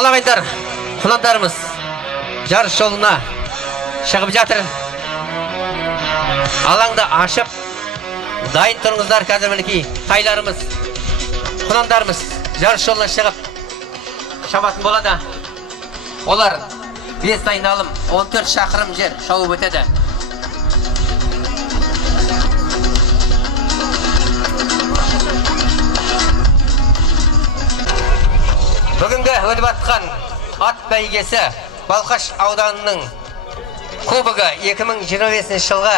Ал ағайындар, құландарымыз жарыс жолына шығып жатыр. Алаңды ашып, дайын тұрыңыздар. Қазір мінекей тайларымыз, құландарымыз жарыс жолына шығып шабатын болады. Олар 5 айналым 14 шақырым жер шауып өтеді. Бүгінгі өтіп атқан ат бәйгесі Балқаш ауданының кубогы 2025 жылға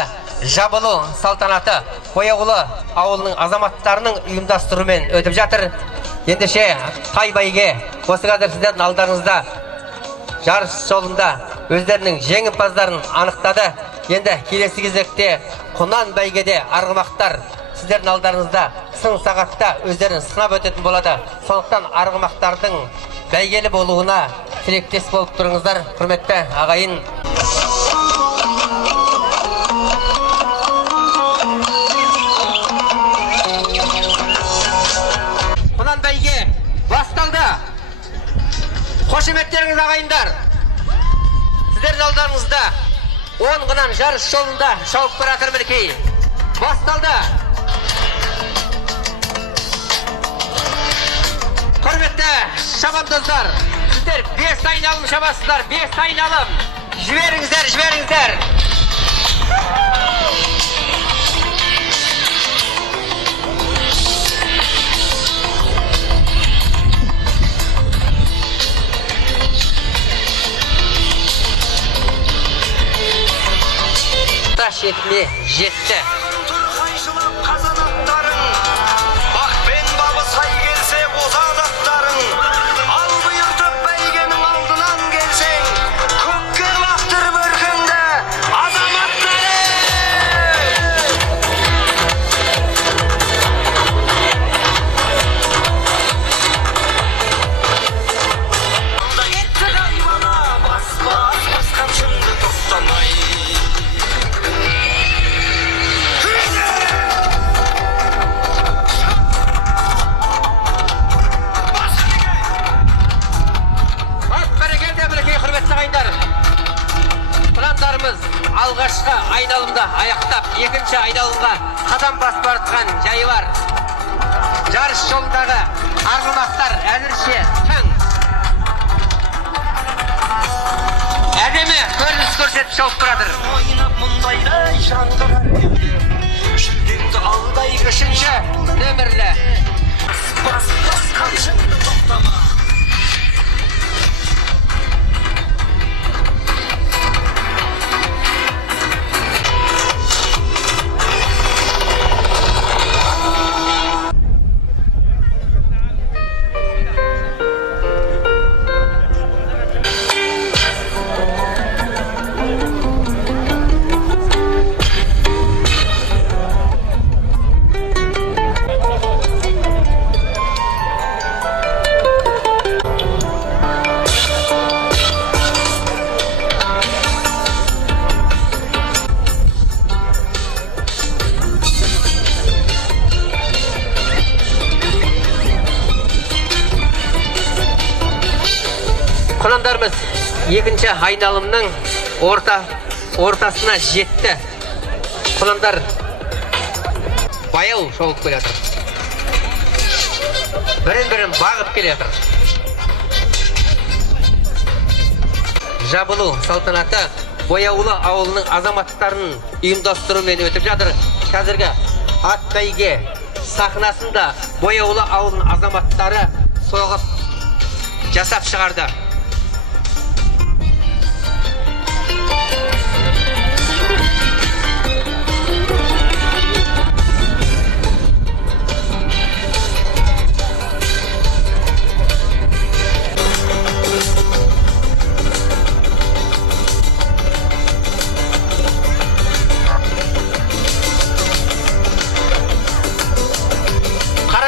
жабылу салтанаты Бояулы ауылының азаматтарының ұйымдастыруымен өтіп жатыр. Ендеше тай бәйге осы қазір сіздердің алдарыңызда жарыс жолында өздерінің жеңімпаздарын анықтады. Енді келесі кезекте құнан бәйгеде арғымақтар сіздердің алдарыңызда сын сағатта өздерін сынап өтетін болады. Сондықтан арғымақтардың бәйгелі болуына тілектес болып тұрыңыздар, құрметті ағайын. Құнан бәйге басталды. Қошеметтеріңіз ағайындар. Сіздердің алдарыңызда 10 құнан жарыс жолында шауып баратыр мінекей. Басталды. Құрметті шабандоздар, сіздер 5 айналым шабасыздар, 5 айналым. Жіберіңіздер. Таш етіне жетті. Алғашқы айналымда аяқтап, екінші айналымға қадам басып бартқан жайы бар. Жарыс жолындағы арғымақтар әзірше тың. Әдемі көрініс көрсетіп шауып тұратыр. Үшінші нөмірлі. Құландарымыз екінші айналымның ортасына жетті. Құландар баяу шауып келе жатыр. Бірін бағып келе жатыр. Жабылу салтанаты Бояулы ауылының азаматтарының ұйымдастыруымен өтіп жатыр. Қазіргі ат бәйге сахнасында Бояулы ауылының азаматтары соғып жасап шығарды.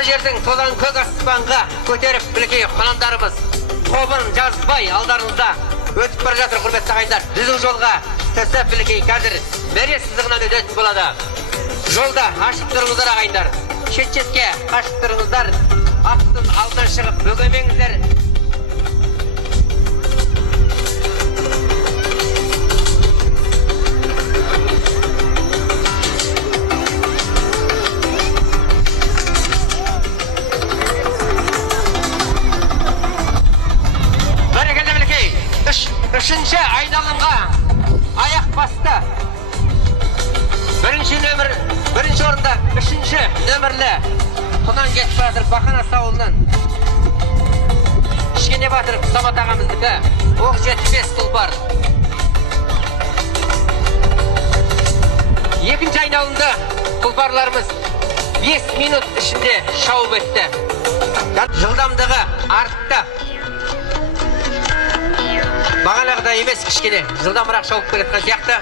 Жердің тодан көк аспанға көтеріп білікей құнандарымыз тобын жазбай алдарыңызда өтіп бара жатыр. Құрметті ағайындар, түзу жолға түсіп білікей қазір мәре сызығынан өтетін болады. Жолда ашық тұрыңыздар ағайындар. Шет-шетке қашып тұрыңыздар. Аттың алдынан шығып бөгемеңіздер. Üçüncü aynalımға аяқ басты. Birinci orында үшінші нөмірлі Құнан кетіп батыр Бақанас ауылынан. Кішкене батыр Самат ағамыздікі. Оқ 75 тұлпар. Екінші айналымда тұлпарларымыз 5 минут ішінде шауып өтті. Жылдамдығы артты. Бағанағыда емес кішкене жылдамырақ шауып келеткен сияқты.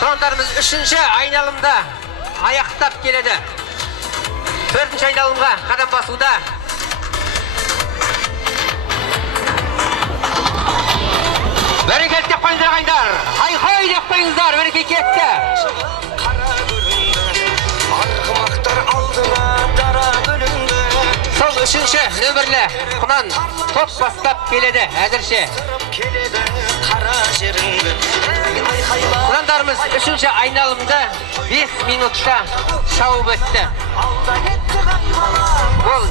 Құрандарымыз үшінші айналымда аяқтап келеді. Төртінші айналымға қадам басуда. Бәрекелді деп қойыңдар ағайындар. Хай-хай деп қойыңыздар. Бәрекел кетті. Сол үшінші нөмірлі Құнан топ бастап келеді әзірше. Құрандарымыз үшінші айналымда 5 минутта шауып өтті. Бұл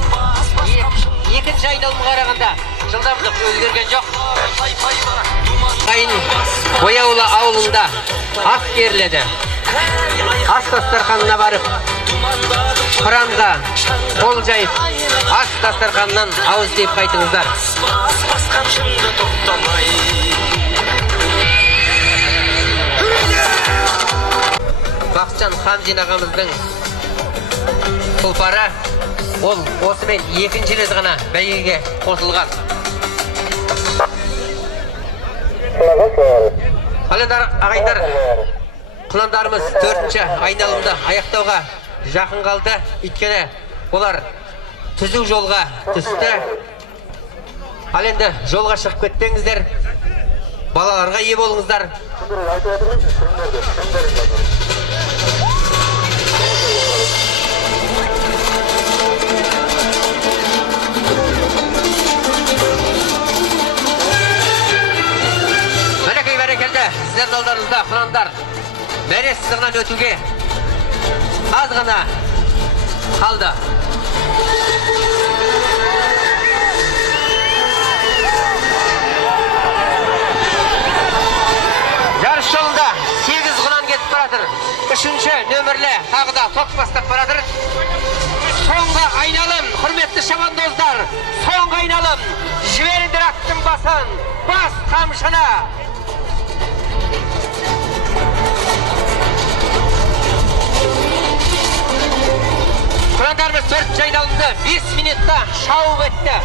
екінші айналымға қарағанда жылдамдық өзгерген жоқ. Қайын Бояулы ауылында ас беріледі. Ас дастарханына барып, құранға қол жайып, ас дастарханынан ауыз тиіп қайтыңыздар. Бақытжан Хамзин ағамыздың тұлпары ол осымен екінші рет ғана бәйгеге қосылған. Ағайындар, құнандарымыз төртінші айналымда аяқтауға жақын қалды. Өйткені олар түзу жолға түсті. Ал енді жолға шығып кетпеңіздер, балаларға ие болыңыздар. Сіздердің алдарыңызда құрандар мәре сызығынан өтуге аз ғана қалды. Жарыс жолында 8 құнан кетіп баратыр. Үшінші нөмірлі тағы да топ бастап баратыр. Соңғы айналым, құрметті шабандоздар, соңғы айналым. Жіберіңдер аттың басын, бас қамшыны. Құрандарымыз төртінші айналымды 5 минутта шауып өтті.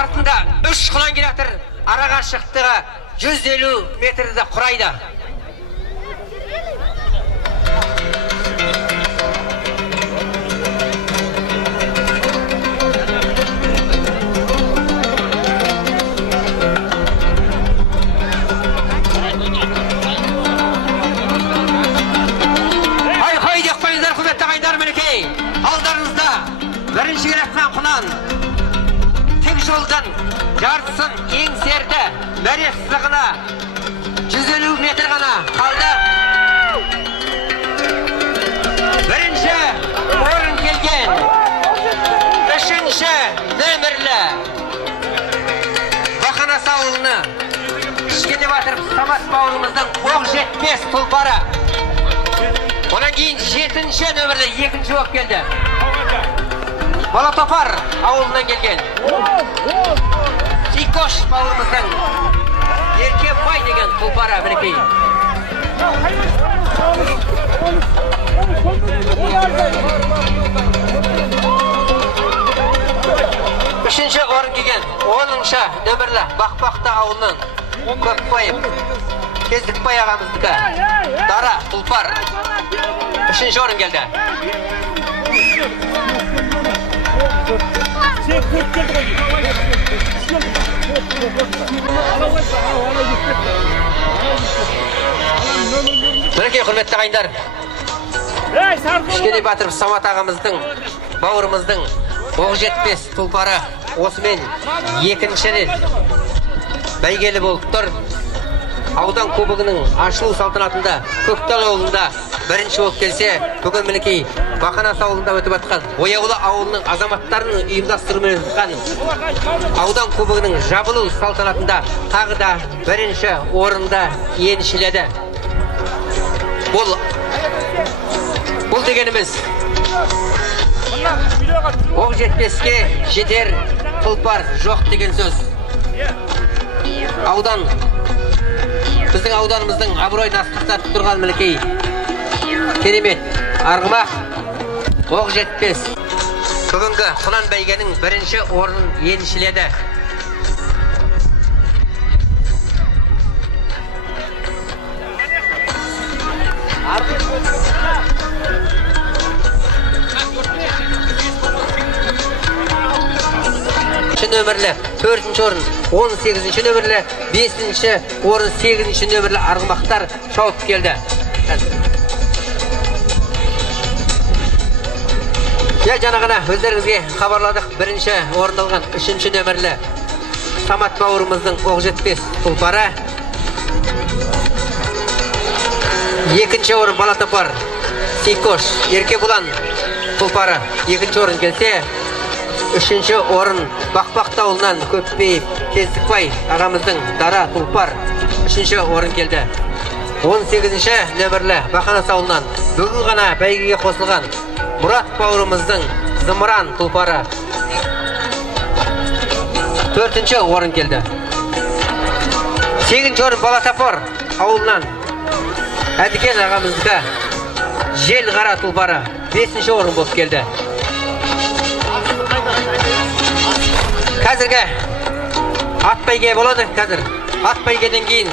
Артында 3 құнан келатыр. Арақашықтығы 150 метрді құрайды. Бірінші келатқан құнан тек жолдан жартысын еңсерді. Мәре сызығына 150 метр ғана қалды. Бірінші орын келген үшінші нөмірлі Бақанас ауылыны кішкене батыр Самат бауырымыздың оқ 75 тұлпары. Онан кейін 7-ші нөмірлі екінші оқ келді. Балатопар ауылынан келген Сикош бауырымыздың Еркебай деген тұлпары мінекей. Үшінші орын келген 10-шы нөмірлі Бақбақта ауылынан Көпбаев Кездікбай ағамыздікі Дара тұлпар. Үшінші орын келді. құрметті ағайындар. Кішкене батыр Самат ағамыздың, бауырымыздың Оқжетпес тұлпары осымен екінші рет бәйгелі болып тұр. Аудан кубогының ашылу салтанатында Көктал ауылында бірінші болып келсе, бүгін мінекей Бақанас ауылында өтіп жатқан Бояулы ауылының азаматтарының ұйымдастыруымен өткен аудан кубогының жабылу салтанатында тағы да бірінші орында еншіледі. Бұл дегеніміз Оқжетпеске жетер тұлпар жоқ деген сөз. Біздің ауданымыздың абыройын асқақтатып тұрған мінекей керемет арғымақ Оқжетпес бүгінгі құнан бәйгенің бірінші орнын еншіледі. Нөмірлі 4-ші орын, 18-ші нөмірлі 5-ші орын, 8-ші нөмірлі арғымақтар шауып келді. Жаңағына өздеріңізге хабарладық, бірінші орын алған 3-ші нөмірлі Самат бауырымыздың Оқжетпес тұлпары. 2-ші орын Балатопар Сейкош Еркебұлан тұлпары 2-ші орын келсе, 3-ші орын Бақбақты ауылынан Көпбей Тездікбай ағамыздың Дара тұлпар 3-ші орын келді. 18-ші нөмірлі Бақанас ауылынан бүгін ғана бәйгеге қосылған Мұрат бауырымыздың Зымыран тұлпары 4-ші орын келді. 8-ші орын Балатопар ауылынан Әдікен ағамыздікі Жел қара тұлпары 5-ші орын болып келді. Қазіргі ат бәйге болады. Қазір ат бәйгеден кейін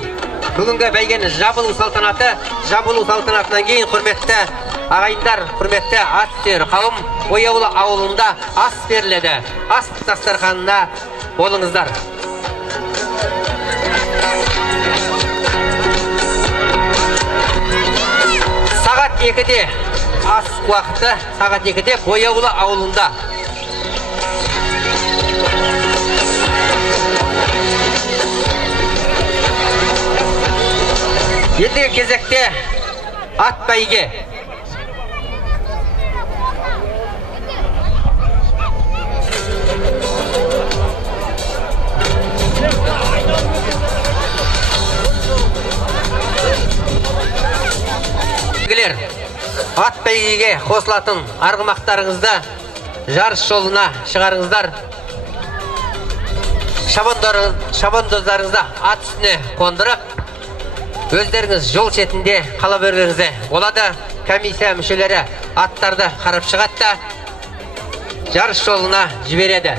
бүгінгі бәйгені жабылу салтанатынан кейін құрметті ағайындар, құрметті ат сүйер қауым Бояулы ауылында ас беріледі. Ас дастарханына болыңыздар. Сағат 2-де ас уақыты, сағат 2-де Бояулы ауылында. Ендігі кезекте ат бәйге. Ат бәйгеге қосылатын арғымақтарыңызды жарыс жолына шығарыңыздар. Шабандоздарыңызды ат үстіне қондырып, өздеріңіз жол шетінде қала бергеніңізде болады. Комиссия мүшелері аттарды қарап шығады да жарыс жолына жібереді.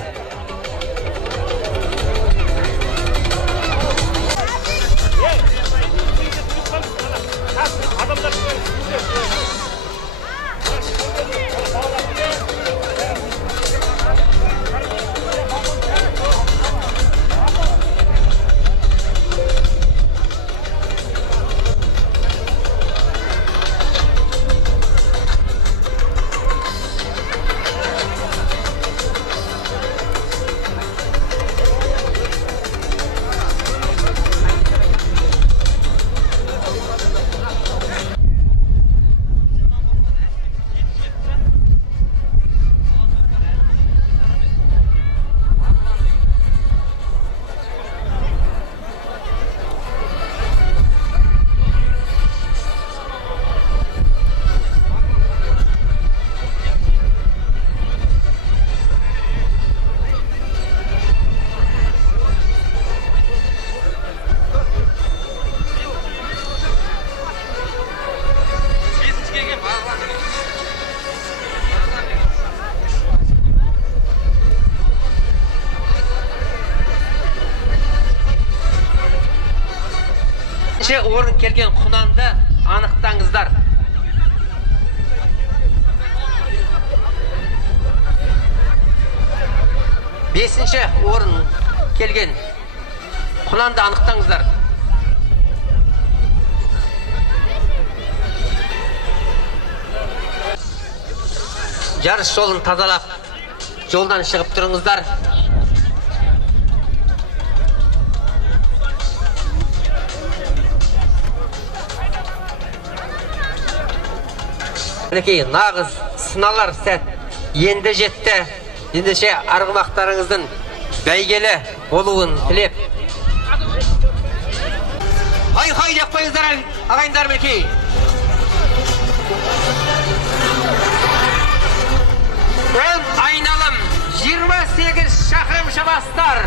Орын келген құнанды анықтаңыздар. 5-ші орын келген құнанды анықтаңыздар. жарыс жолын тазалап, жолдан шығып тұрыңыздар. Мінекей, нағыз сыналар сәт енді жетті. Ендеше арғымақтарыңыздың бәйгелі болуын тілеп. Ай-хай деп қойыңыздар ағайындар мінекей. Он айналым 28 шақырым шабастар.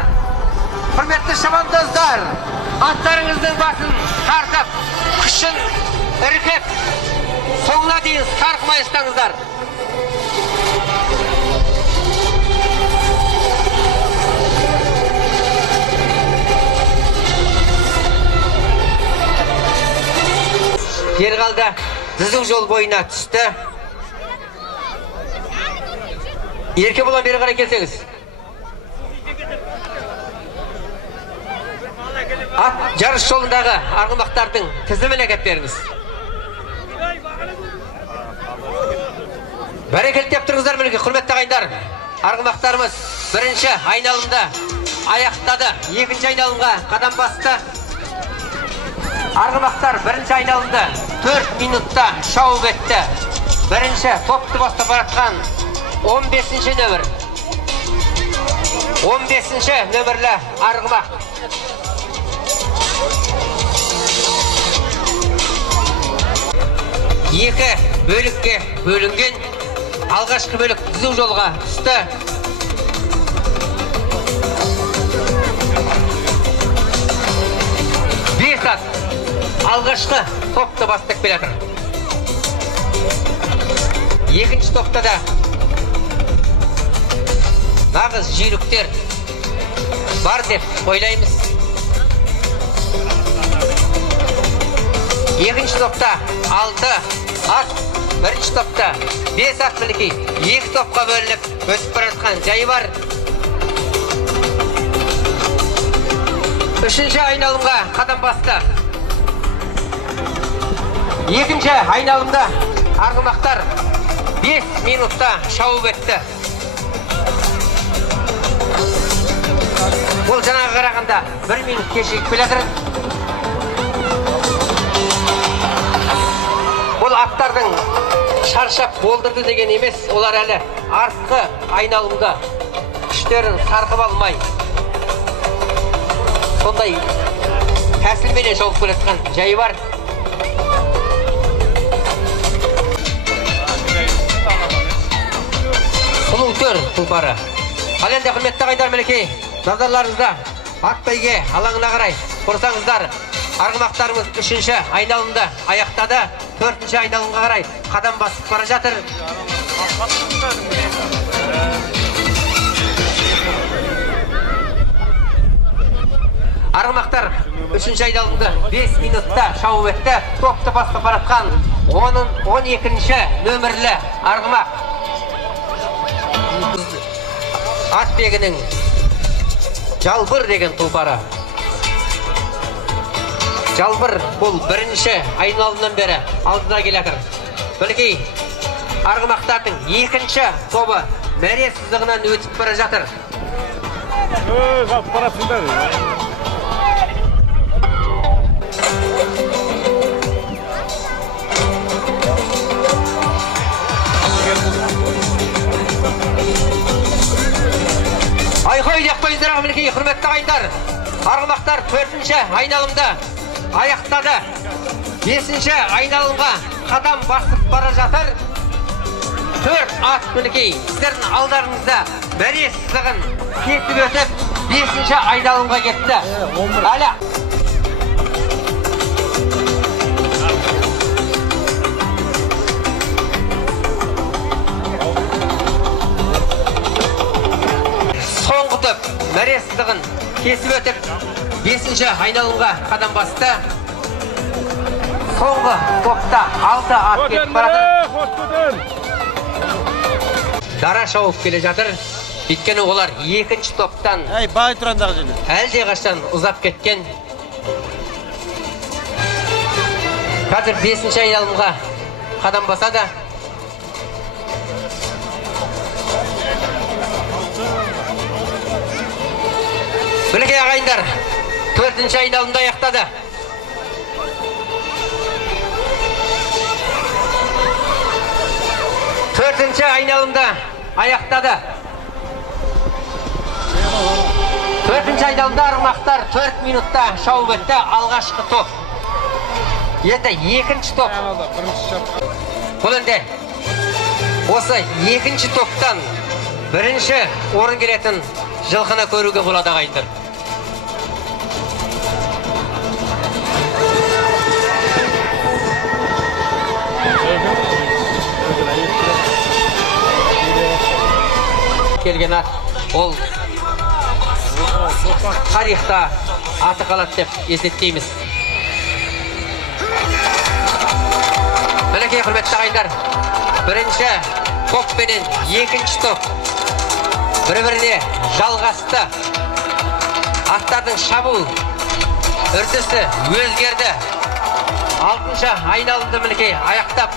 Құрметті шабандоздар, аттарыңыздың басын тартып, күшін іркіп, соңына дейін сарқымай ұстаңыздар. Ерғалда түзу жол бойына түсті. Ерке болан бері қарай келсеңіз. Ат жарыс жолындағы арғымақтардың тізіміне кеп беріңіз. Бәрекелдеп тұрыңыздар мінекей, құрметті ағайындар. Арғымақтарымыз бірінші айналымда аяқтады, екінші айналымға қадам басты. Арғымақтар бірінші айналымда 4 минутта шауып етті. Бірінші топты бастап баратқан 15-ші нөмір. 15-ші нөмірлі арғымақ. Екі бөлікке бөлінген. Алғашқы бөлік түзу жолға түсті. Бес ат алғашқы топты бастап келатыр. Екінші топта да нағыз жүйріктер бар деп ойлаймыз. Екінші топта 6 ат, бірінші топта 5 ат мінекей. Екі топқа бөлініп өсіп баратқан жайы бар. Үшінші айналымға қадам басты. Екінші айналымда арғымақтар 5 минутта шауып етті. Бұл жаңағы қарағанда 1 минут кешігіп келатыр. Бұл аттардың шаршап болдырды деген емес, олар әлі артқы айналымда күштерін сарқып алмай, сондай тәсілменен шауып келатқан жайы бар. Сұлу төр тұлпары. Ал енді құрметті ағайындар мінекей, назарларыңызда ат бәйге алаңына қарай қорсаңыздар. Арғымақтарымыз 3-ші айналымда аяқтады, 4-ші айналымға қарай қадам басып бара жатыр. Арғымақтар 3-ші айналымды 5 минутта шауып етті. Топты бастап баратқан 12-ші нөмірлі арғымақ. Ат бегінің жалбыр деген тұлпары. Жалбыр бұл бірінші айналымнан бері алдына келатыр. Мінекей, арғымақтардың екінші тобы мәре сызығынан өтіп бара жатыр. Ай-хой деп қойыңыздар мінекей, құрметті ағайындар. Арғымақтар 4-ші айналымда аяқтады. 5-ші айналымға қадам басып бара жатыр. 4 ат мінекей, сіздердің алдарыңызда мәре сызығын кетіп өтіп, 5-ші айналымға кетті. Әлі соңғы топ мәре сызығын кесіп өтіп, 5-ші айналымға қадам басты. Соңғы топта 6 ат кетіп барады. Дара шауып келе жатыр. Өйткені олар 2-ші топтан әлде қашан ұзап кеткен. Қазір 5-ші айналымға қадам басады. Мінекей ағайындар, 4-ші айналымда аяқтады. 4-ші айналымда аяқтады. 4-ші айналымда арғымақтар 4 минутта шауып өтті. Алғашқы топ. Енді 2-ші топ. Бұл енді осы 2-ші топтан 1-ші орын келетін жылқыны көруге болады ағайындар. Келген ат, ол тарихта аты қалады деп есептейміз. Мінекей құрметті ағайындар, 1-ші топ пенен 2-ші топ бір-біріне жалғасты. Аттардың шабуыл үрдісі өзгерді. 6-ші айналымды мінекей аяқтап,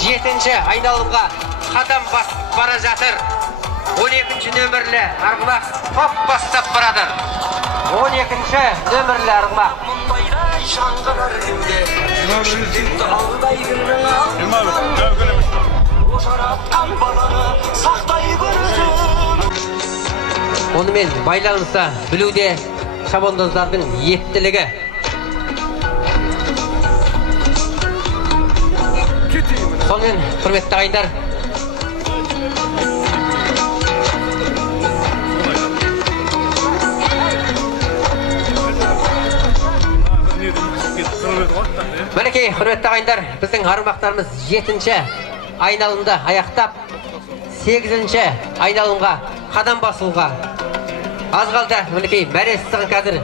7-ші айналымға қадам басып бара жатыр. 12-ші нөмірлі арғымақ топ бастап барады. 12-ші нөмірлі арғымақ. Онымен байланыса білуде шабандоздардың ептілігі. Сонымен құрметті ағайындар, мінекей құрметті ағайындар, біздің арғымақтарымыз 7-ші айналымда аяқтап, 8-ші айналымға қадам басуға аз қалды. Мінекей мәресіғын қазір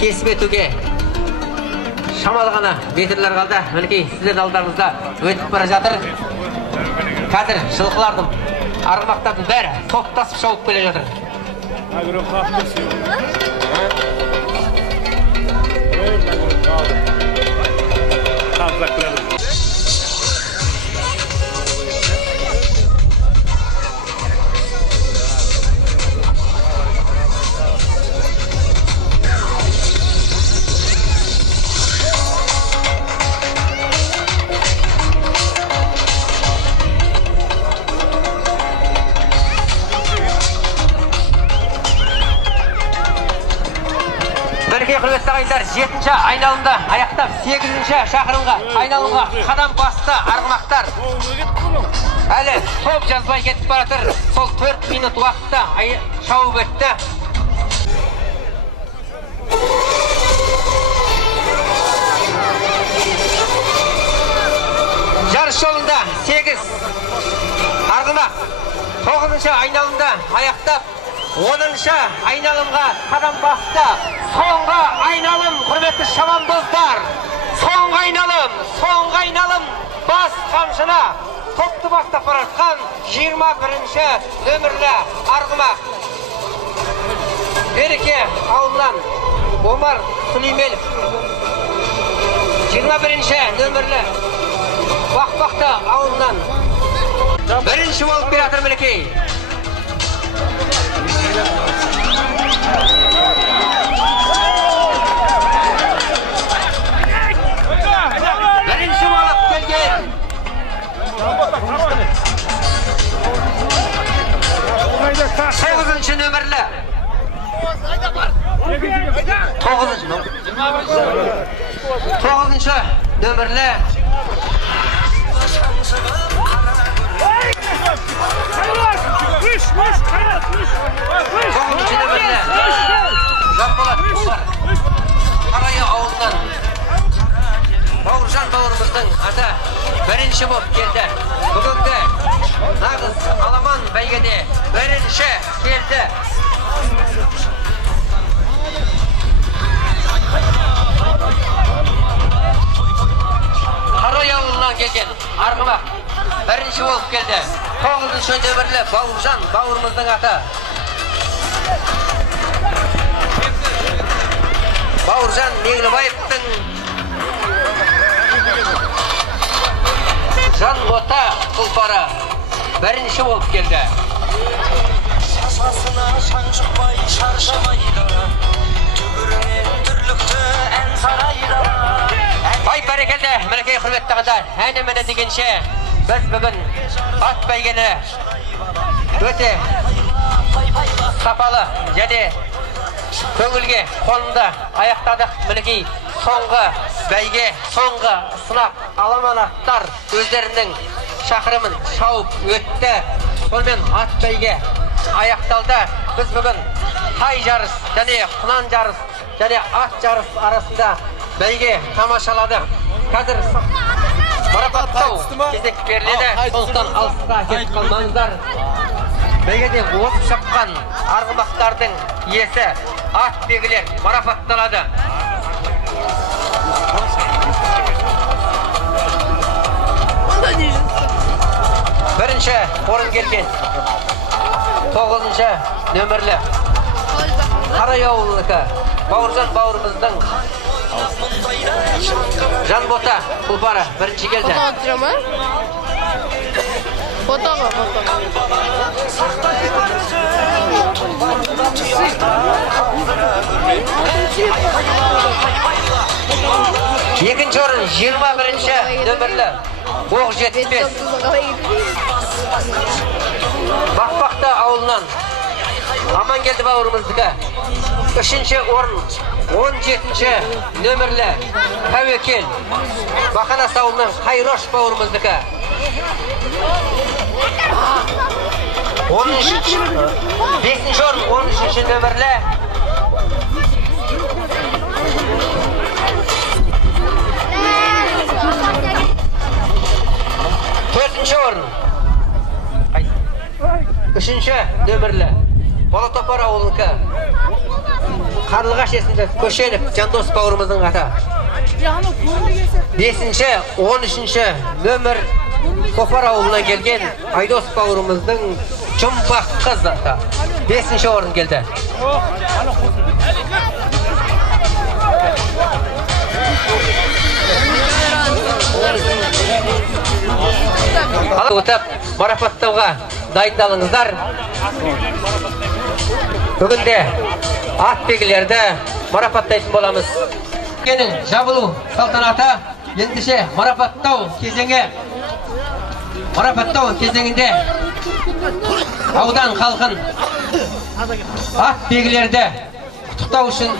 кесіп өтуге шамалы ғана метрлер қалды. Мінекей сіздердің алдарыңызда өтіп бара жатыр. Қазір жылқылардың, арғымақтардың бәрі топтасып шауып келе жатыр. Мінекей құрметті ағайындар, 7-ші айналымда аяқтап, 8-ші шақырымға айналымға қадам басты арғымақтар. Әлі топ жазбай кетіп баратыр. Сол 4 минут уақытта шауып өтті. Жарыс жолында 8 арғымақ 9-ші айналымда аяқтап, 10-ші айналымға қадам басты. Соңғы айналым, құрметті шабандоздар. Соңғы айналым бас қамшына топты бастап бара жатқан 21-ші нөмірлі арғымақ. Береке ауылынан Омар Сүлейменов. 21-ші нөмірлі Бақбақты ауылынан 1-ші болып келе жатыр мінекей. 1-ші болып келген 9-ші нөмірлі 9-ші нөмірлі Жапболат Омар Қарайы ауылынан Бауыржан бауырымыздың аты 1-ші болып келді. Бүгінгі нағыз аламан бәйгеде 1-ші келді. Қарайы ауылынан келген арғымақ 1-ші болып келді. 9-ші нөмірлі Бауыржан бауырымыздың аты. Бауыржан Меңлібаевтың Жан Бота тұлпары 1-ші болып келді. Сасына шаң шықпай шаршамайды, түбірінен түрлікті ән сарайды. Ай бәрекелді, мінекей құрметті ағайындар, әне міне дегенше біз бүгін ат бәйгені өте сапалы және көңілге қонымды аяқтадық. Мінекей соңғы бәйге, соңғы сынақ аламан аттар өздерінің шақырымын шауып өтті. Сонымен ат бәйге аяқталды. Біз бүгін тай жарыс және құнан жарыс және ат жарыс арасында бәйге тамашаладық. Қазір марапаттау кезек беріледі. Сондықтан алысқа кетіп қалмаңыздар. Бәйгеде озып шапқан арғымақтардың иесі ат бегілер марапатталады. Бірінші орын келген 9-шы нөмірлі Қарай ауылынікі Бауыржан бауырымыздың Жанбота ұлбары бірінші келді. Фотоға. Екінші орын 21-ші нөмірлі Оқ 75 Бақбақты ауылынан Амангелді бауырымыздікі. Үшінші орын 17-ші нөмірлі Тәуекел Бақанас ауылынан Қайрош бауырымыздікі. 5-ші орын 13-ші нөмірлі орын 3-ші нөмірлі Болатопар ауылынікі. Қарлығаш есімді Көшенов Жандос бауырымыздың аты. 5-ші 13-ші нөмір Қопар ауылынан келген Айдос бауырымыздың Жұмбақ қыз аты. 5-ші орын келді. Өтіп марапаттауға дайындалыңыздар. Бүгінде ат бегілерді марапаттайтын боламыз. Бәйгенің жабылу салтанаты ендіше марапаттау кезеңінде аудан халқын ат бегілерді құттықтау үшін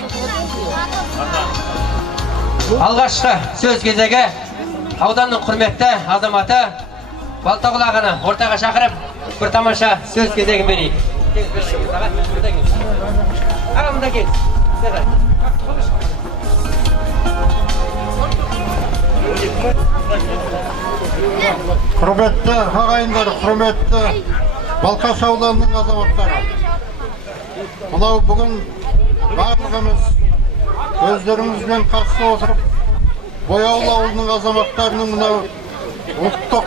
алғашқы сөз кезегі ауданның құрметті азаматы Балтағұл ағаны ортаға шақырып, бір тамаша сөз кезегін берейік. Ағамда кел. Құрметті ағайындар, құрметті Балқаш ауданының азаматтары. Мынау бүгін барлығымыз өздеріңізбен қатысып отырып, Бояулы ауылының азаматтарының мынау ұлттық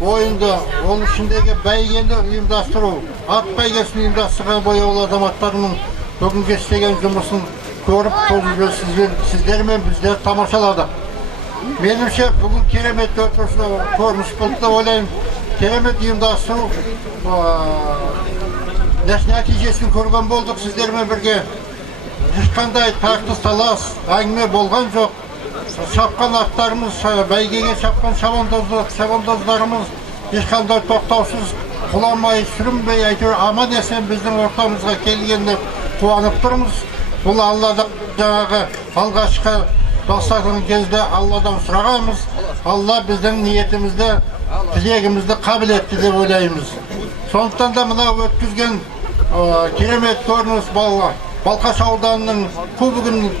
ойынды, оның ішіндегі бәйгені ұйымдастыру, ат бәйгесін ұйымдастырған Бояулы азаматтарының бүгінгі істеген жұмысын көріп, сіздермен біздер тамашаладық. Меніңше бүгін керемет көрініс болды деп ойлаймын. Керемет ұйымдастыру нәтижесін көрген болдық сіздермен бірге. Ешқандай тартыс талас, әңгіме болған жоқ. Шапқан аттарымыз, бәйгеге шапқан шабандоздарымыз ешқандай тоқтаусыз құламай, сүрінбей, әйтеуір аман есен біздің ортамызға келгенде қуанып тұрмыз. Бұл Алладан жаңағы алғашқы бастаған кезде Алладан сұрағанбыз. Алла біздің ниетімізді, тілегімізді қабыл етті деп ойлаймыз. Сондықтан да мынау өткізген керемет көрініс Балқаш ауданының кубогын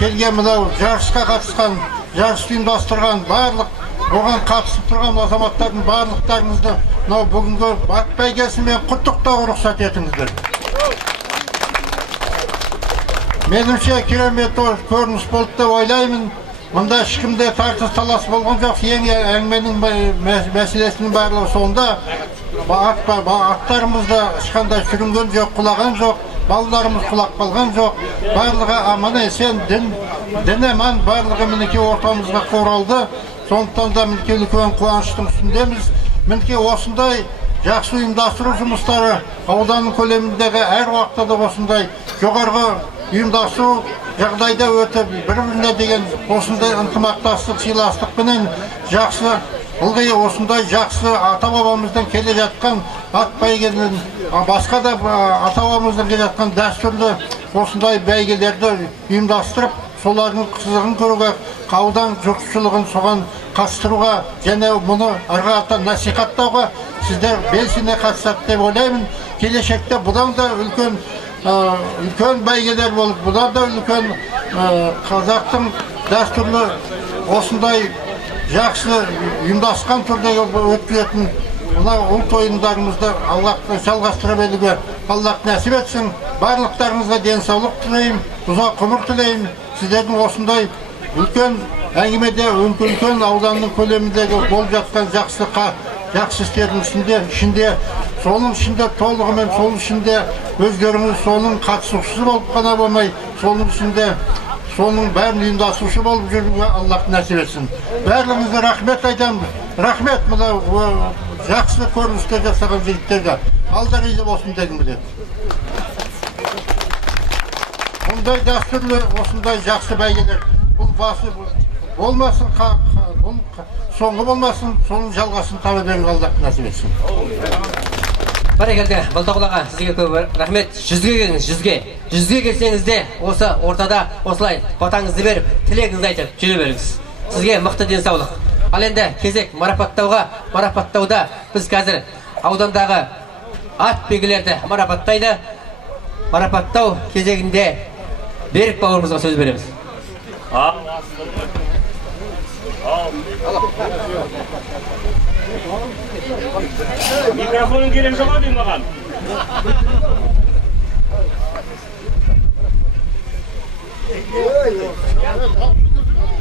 келген мынау жарысқа қатысқан, жарыс ұйымдастырған барлық, оған қатысып тұрған азаматтардың барлықтарыңызды мынау бүгінгі ат бәйгесімен құттықтауға рұқсат етіңіздер. Меніңше керемет көрініс болды деп ойлаймын. Мұнда ешкімде тартыс талас болған жоқ. Ең әңгіменің мәселесінің барлығы сонда. Аттарымызда ешқандай сүрінген жоқ, құлаған жоқ. Балаларымыз құлап қалған жоқ. Барлығы аман есен, дін аман, барлығы мінекей ортамызға оралды. Сондықтан да мінекей үлкен қуаныштың үстіндеміз. Мінекей осындай жақсы ұйымдастыру жұмыстары ауданның көлеміндегі әр уақытта да осындай жоғарғы ұйымдастыру жағдайда өтіп, бір-біріне деген осындай ынтымақтастық, сыйластықпенен жақсы ылғи осындай жақсы ата-бабамыздан келе жатқан ат бәйгенің басқа да ата-бабамыздан келе жатқан дәстүрлі осындай бәйгелерді ұйымдастырып, солардың қызығын көруге, аудан жұртшылығын соған қатыстыруға және мұны ары қарата насихаттауға сіздер белсене қатысады деп ойлаймын. Келешекте бұдан да үлкен бәйгелер болып, бұдан да үлкен қазақтың дәстүрлі осындай жақсы ұйымдасқан түрде өткізетін мына ұлт ойындарымызды жалғастыра беруге Аллах нәсіп етсін. Барлықтарыңызға денсаулық тілеймін, ұзақ ғұмыр тілеймін. Сіздердің осындай үлкен әңгімеде, үлкен ауданның көлеміндегі болып жатқан жақсы істердің ішінде, соның ішінде толығымен, сол ішінде өздеріңіз соның қатысушысы болып қана болмай, соның ішінде соның бәрін ұйымдастырушы болып жүруге Аллах нәсіп етсін. Барлығыңызға рахмет айтамын. Рахмет мына жақсы көріністер жасаған жігіттерге. Алда риза болсын дегім келеді. Мұндай дәстүрлі, осындай жақсы бәйгелер, бұл басы болмасын, бұл соңғы болмасын, соның жалғасын таба беруге Аллах нәсіп етсін. Бәрекелді, Балтақұлаға сізге көп рахмет. 100-ге келіңіз, 100-ге. 100-ге келсеңіз де осы ортада осылай батаңызды беріп, тілегіңізді айтып жүре беріңіз. Сізге мықты денсаулық. Ал енді кезек марапаттауда біз қазір аудандағы ат бәйгелерді марапаттау кезегінде Берік бауырымызға сөз береміз. Микрофонun керек жоқ деймін маған.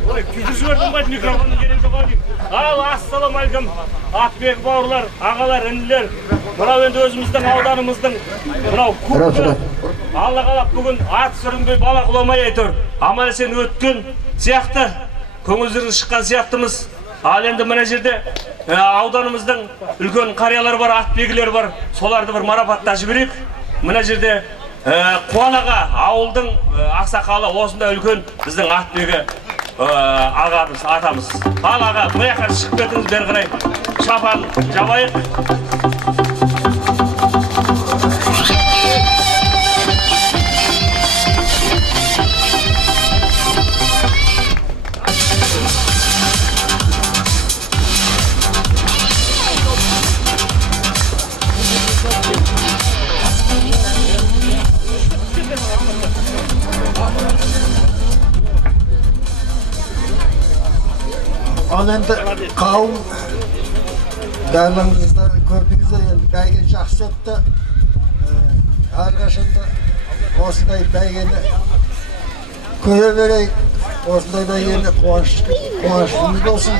Күзір жібердім ғой, микрофонun керек жоқ деймін. Ассалаумағалейкум, Атбек бауырлар, ағалар, інілер. Мынау енді өзіміздің ауданымыздың мынау күпті. Алла қалап бүгін ат сүрінбей бала құламай айтыр. Амал сен өткен сияқты, көңілдеріңіз шыққан сияқтымыз. Ал енді мына жерде ауданымыздың үлкен қариялар бар, ат бәйгелер бар. Соларды бір марапаттап жіберейік. Мына жерде Қуанаға ауылдың ақсақалы осында үлкен біздің ат бәйге ағамыз, атамыз. Ал аға, бұл жаққа шығып кетіңіз, бері қарай шапан жабайық. Ал енді қауым барлығыңызды көрдіңіздер, енді бәйге жақсы өтті. Әрқашанда осындай бәйгені көре берейік, осындай бәйгені қуаныштымыз болсын.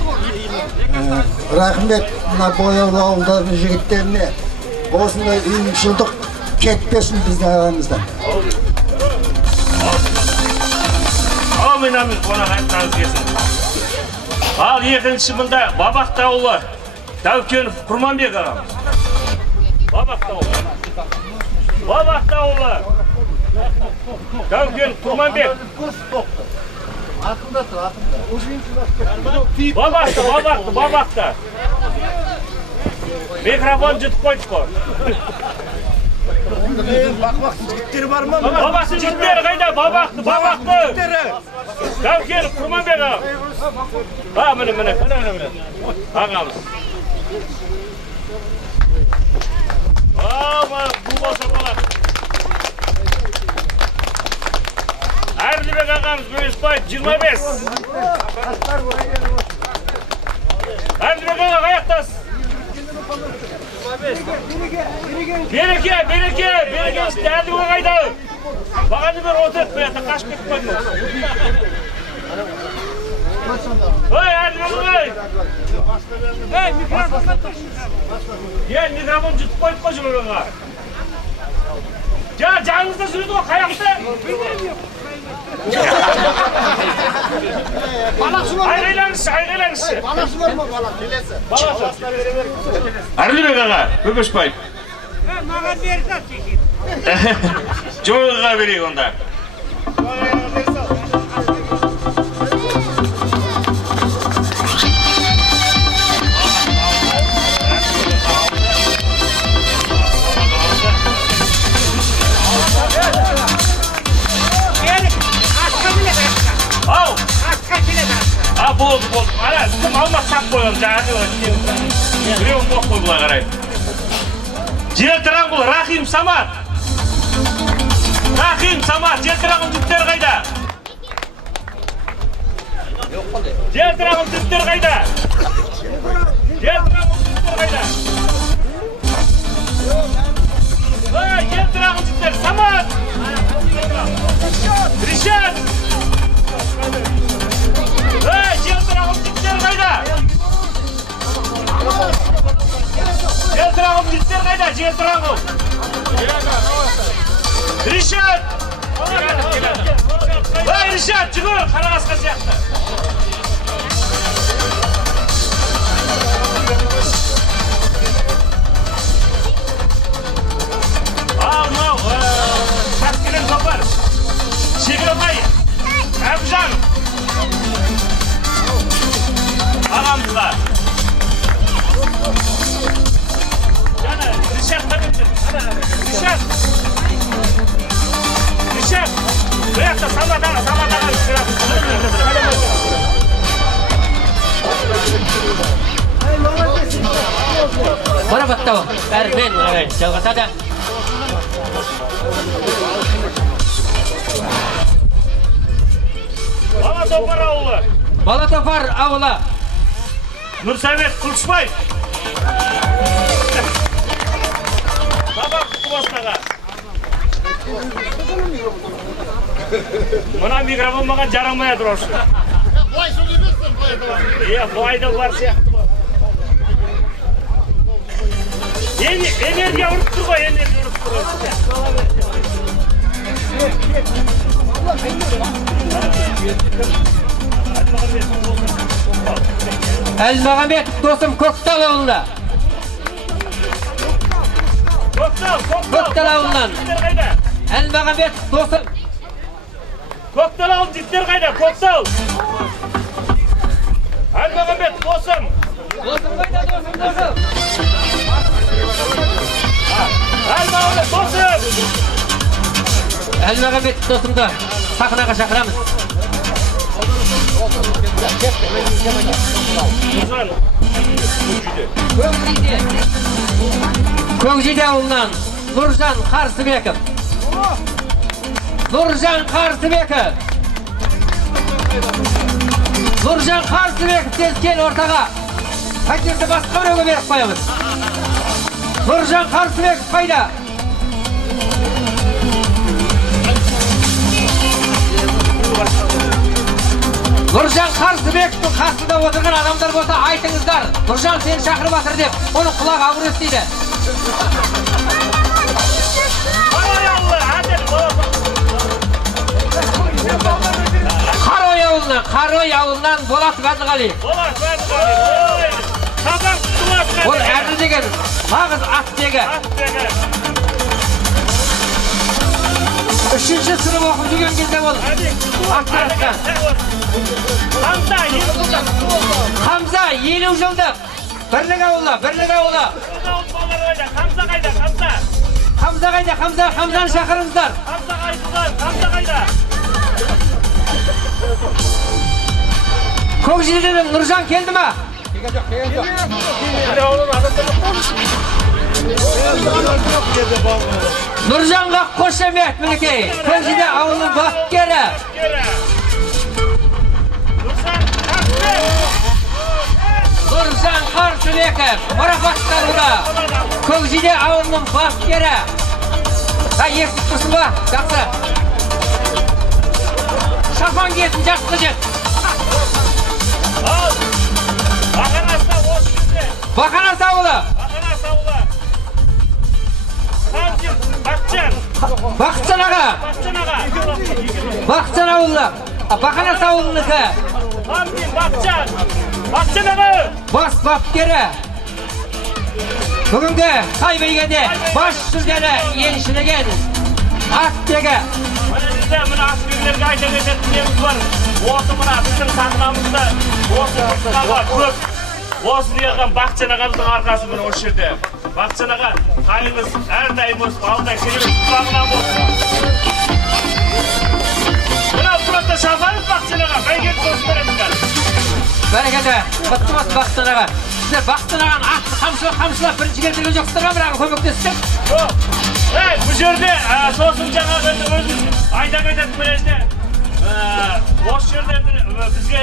Рахмет мына бояулы ауылдардың жігіттеріне, осындай ұйымшылдық кетпесін біздің арамыздан. Амин, амин, қуанаға айтқаныңыз келсін. Ал екінші мында Бабақты ауылы Дәукенов Құрманбек ағамыз. Бабақты ауылы Дәукенов Құрманбек. Бабақты. Микрофон жұтып қойдық қой. Бабақты жігіттері қайда? Бабақты. Дәукенов Құрманбек ағамыз. Міне. Ағамыз. Бұл болса болады. Әрлібек ағамыз Бөйіспаев 25. Әрлібек аға қаяқтас? Береке істі Әрлібек қайда? Бағаны бір отыр, бұяқта қашып кетіп қойдың. Ой, Әрлібек ой! Микрофон жұтып қойып қой жүргенға. Жаңыңызда жүреді ғой, қаяқта? Айғайлаңызшы. Arlibek ağa, Böbüşbay. Mаған берсін шешен. Жоғыға берейік онда. Атқа біледі атқа. Ау! Атқа келеді атқа. Болды. Ара, кім алмастап қойған жаңағы. Біреуін боқ қой бұлай қарай. Желтіран бұл, Рахим Самат. Желтірағын жіптер қайда? Желтірағын жіптер қайда? Желтірағын жіптер, Самат! Ришат! Желтірағын жіптер қайда? Желтірағын жіптер қайда? Желтірағын! Ришат! Ришат, жүгір, қарағасқа сияқты. Мынау, шаскелен топар. Шегірмай, Әбжан. Ағамызға. Жана, Ришат қабетсін. Ришат, бұяқта самадаға Марапаттау, бәрмен жалғасады. Балатофар ауылы. Нұрсәбет Құлшыбай. Табақ Құлбастаға. Мұна микрофон маған жарамай атыр осы. Бұлай сөйлемесін, бұлай да бар сияқты. Энергия ұрып тұр ғой, Әлмағамбет досым Көктал ауылында. Көктал ауылынан. Әлмағамбет досым. Көктал ауыл жіптер қайда? Көктал. Әлмағамбет досым. Досым қайда досым? Әлмағамбет досым. Әлмағамбет досымды сахнаға шақырамыз. Көкжиде ауылынан Нұржан Қарсыбеков. Нұржан Қарсыбеков тез кел ортаға. Пәтерді басқа біреуге беріп қоямыз. Нұржан Қарсыбеков қайда? Нұржан Қарсыбековтың қасында отырған адамдар болса айтыңыздар. Нұржан сені шақырып жатыр деп, оның құлағы ауыр естиді. Қарой ауылынан Болат Бәдіғали. Ол әрді деген нағыз ат тегі. 3-ші сынып оқып жүрген кезде ол аттыратқан. Хамза 50 жылдық. Бірлік ауылы. Хамза қайда? Хамзаны шақырыңыздар. Хамза қайда? Көкжидеден Нұржан келді ма? Нұржанға қошемет мінекей. Көкжиде ауылының бапкері. Нұржан Қарсыбеков марапатталуда. Көкжиде ауылының бапкері. Естіп тұрсың ба? Жақсы. Шапан киетін жас қажет. Бақанас ауылы. Бақытжан аға. Бақытжан ауылы. Бақанас ауылынікі. Бақытжан. Бақытжан аға! бас бапкері. Бүгінгі тай бәйгеде бас жүлдені еншілеген атбегі. Мына атбегілерге айта кететініміз бар. Осы мына біздің сахнамызда осы сахнаға көп осы деген Бақытжан ағамыздың арқасы міне осы жерде. Бақытжан аға, тайыңыз әрдайым өсіп, алдай келіп құлағынан болсын. Мына просто шапайыз Бақытжан аға, бәйгені сосын бересіңдер. Бәрекелді, құтты болсын Бақытжан аға. Сіздер Бақытжан ағаны атты қамшылап бірінші келтірген жоқсыздар ма, бірақ көмектесіп? Бұл жерде сосын жаңағы өзім айта кететін бірінде осы жерде бізге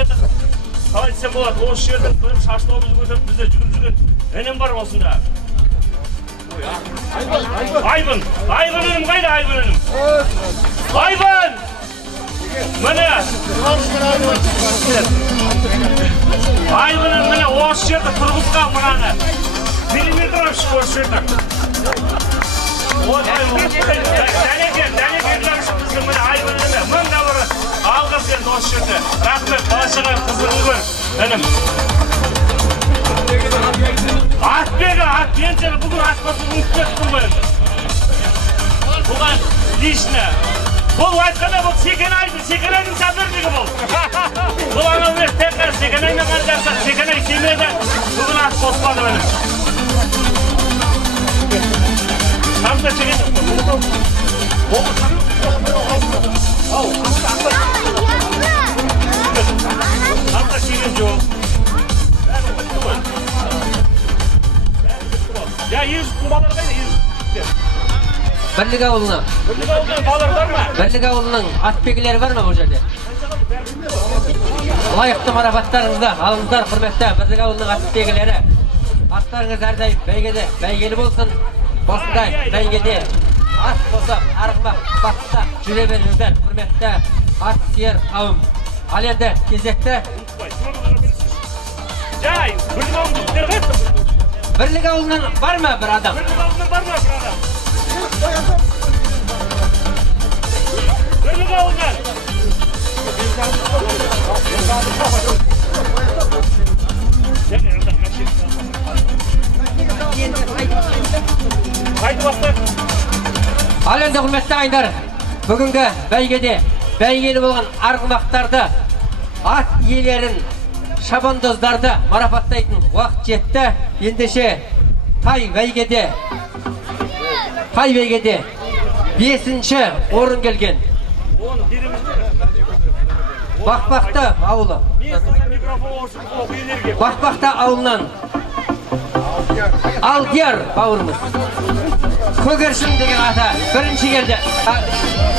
қалай десем болады, осы жерде шашылауымызды көтеріп бізде жүгіріп жүрген інім бар осында. Айбын інім қайда, Айбын інім? Айбын! Міне! Айбын інім міне осы жерді тұрғызған мынаны. Миллиметр ашық осы жерді. Дәнекер жарышып біздің міне Айбын ініме. Мыңда бір алғыс енді осы жерде. Рахмет, балашаға қызығын көр, інім. Атбегі, атпеншері бүгін атпасы ұмытып кеттім ғой. Бұған лично. Бұл айтқанда бұл Секенайдың сәбірдегі бұл. Бұл аңылмек тәккар Секенаймен қаржарса, Секенай келмеді, бүгін ат қоспады бәлім. Қамса шеген. Қамса шеген жоқ. Ya Yusuf'un baları kaydı Yusuf. Бірлік ауылының. Бірлік ауылының балары бар ма? Бірлік ауылының атбегілері бар ма бұл жерде? Лайықты марапаттарыңызды алыңыздар, құрметті Бірлік ауылының атбегілері. Аттарыңыз әрдайым бәйгеде, бәйгелі болсын. Осындай бәйгеде ат қосып, арғымақ, бақытта жүре беріңіздер, құрметті ат сүйер қауым. Ал енді кезекті. Жай, Бірлік ауылының қайды? Бірлік ауылынан бар ма бір адам? Бірлік ауылынан бар ма бір адам? Бірлік ауылынан. Қайды бастар. Ал енді құрметті ағайындар, бүгінгі бәйгеде бәйгелі болған арғымақтарды, ат иелерін, шабандоздарды марапаттайтын уақыт жетті. Ендеше тай бәйгеде 5-ші орын келген Бақбақты ауылы. Бақбақты ауылынан Алдияр бауырымыз. Көгершін деген ата бірінші келді.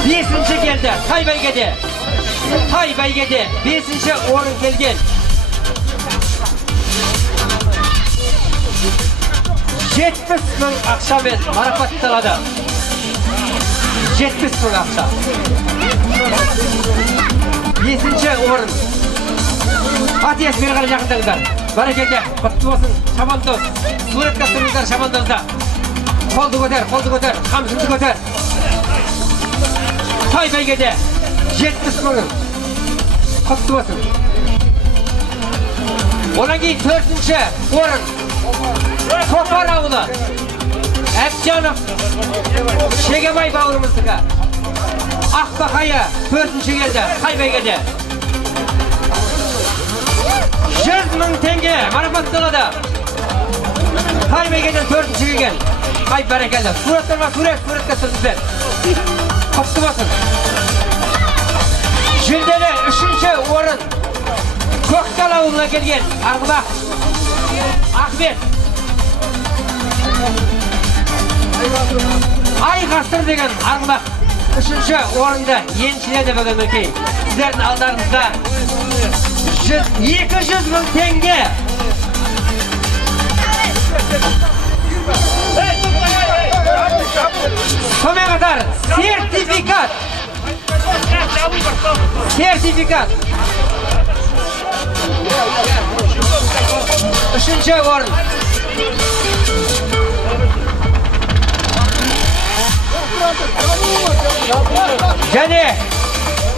5-ші келді тай бәйгеде. Тай бәйгеде 5-ші орын келген. 70.000 ақшамен марапатталады. 70.000 ақша. 5-ші орын. Ат иесі бері қарай жақындаңыздар. Бәрекелді, құтты болсын, шабандоз. Суретке тұрыңыздар шабандозда. Қолды көтер, қамшыңды көтер. Тай бәйгеде 70.000 құтты болсын. Одан кейін 4-ші орын. Топар ауылы. Әбжанов Шегебай бауырымыздығы. Ақбақайы 4-ші келді тай бәйгеде. 100.000 теңге марапатталады. Тай бәйгеден 4-ші келген. Ай бәрекелді. Суретке тұрыңыздар. Құтты болсын. Жүлделі 3-ші орын. Көктал ауылына келген Арғымақ Ахмет. Ай ғасыр деген Арғымақ 3-ші орынды еншіледі бүгін мінекей. Сіздердің алдарыңызда 200.000 теңге. Сонымен қатар сертификат. 3-ші орын. Және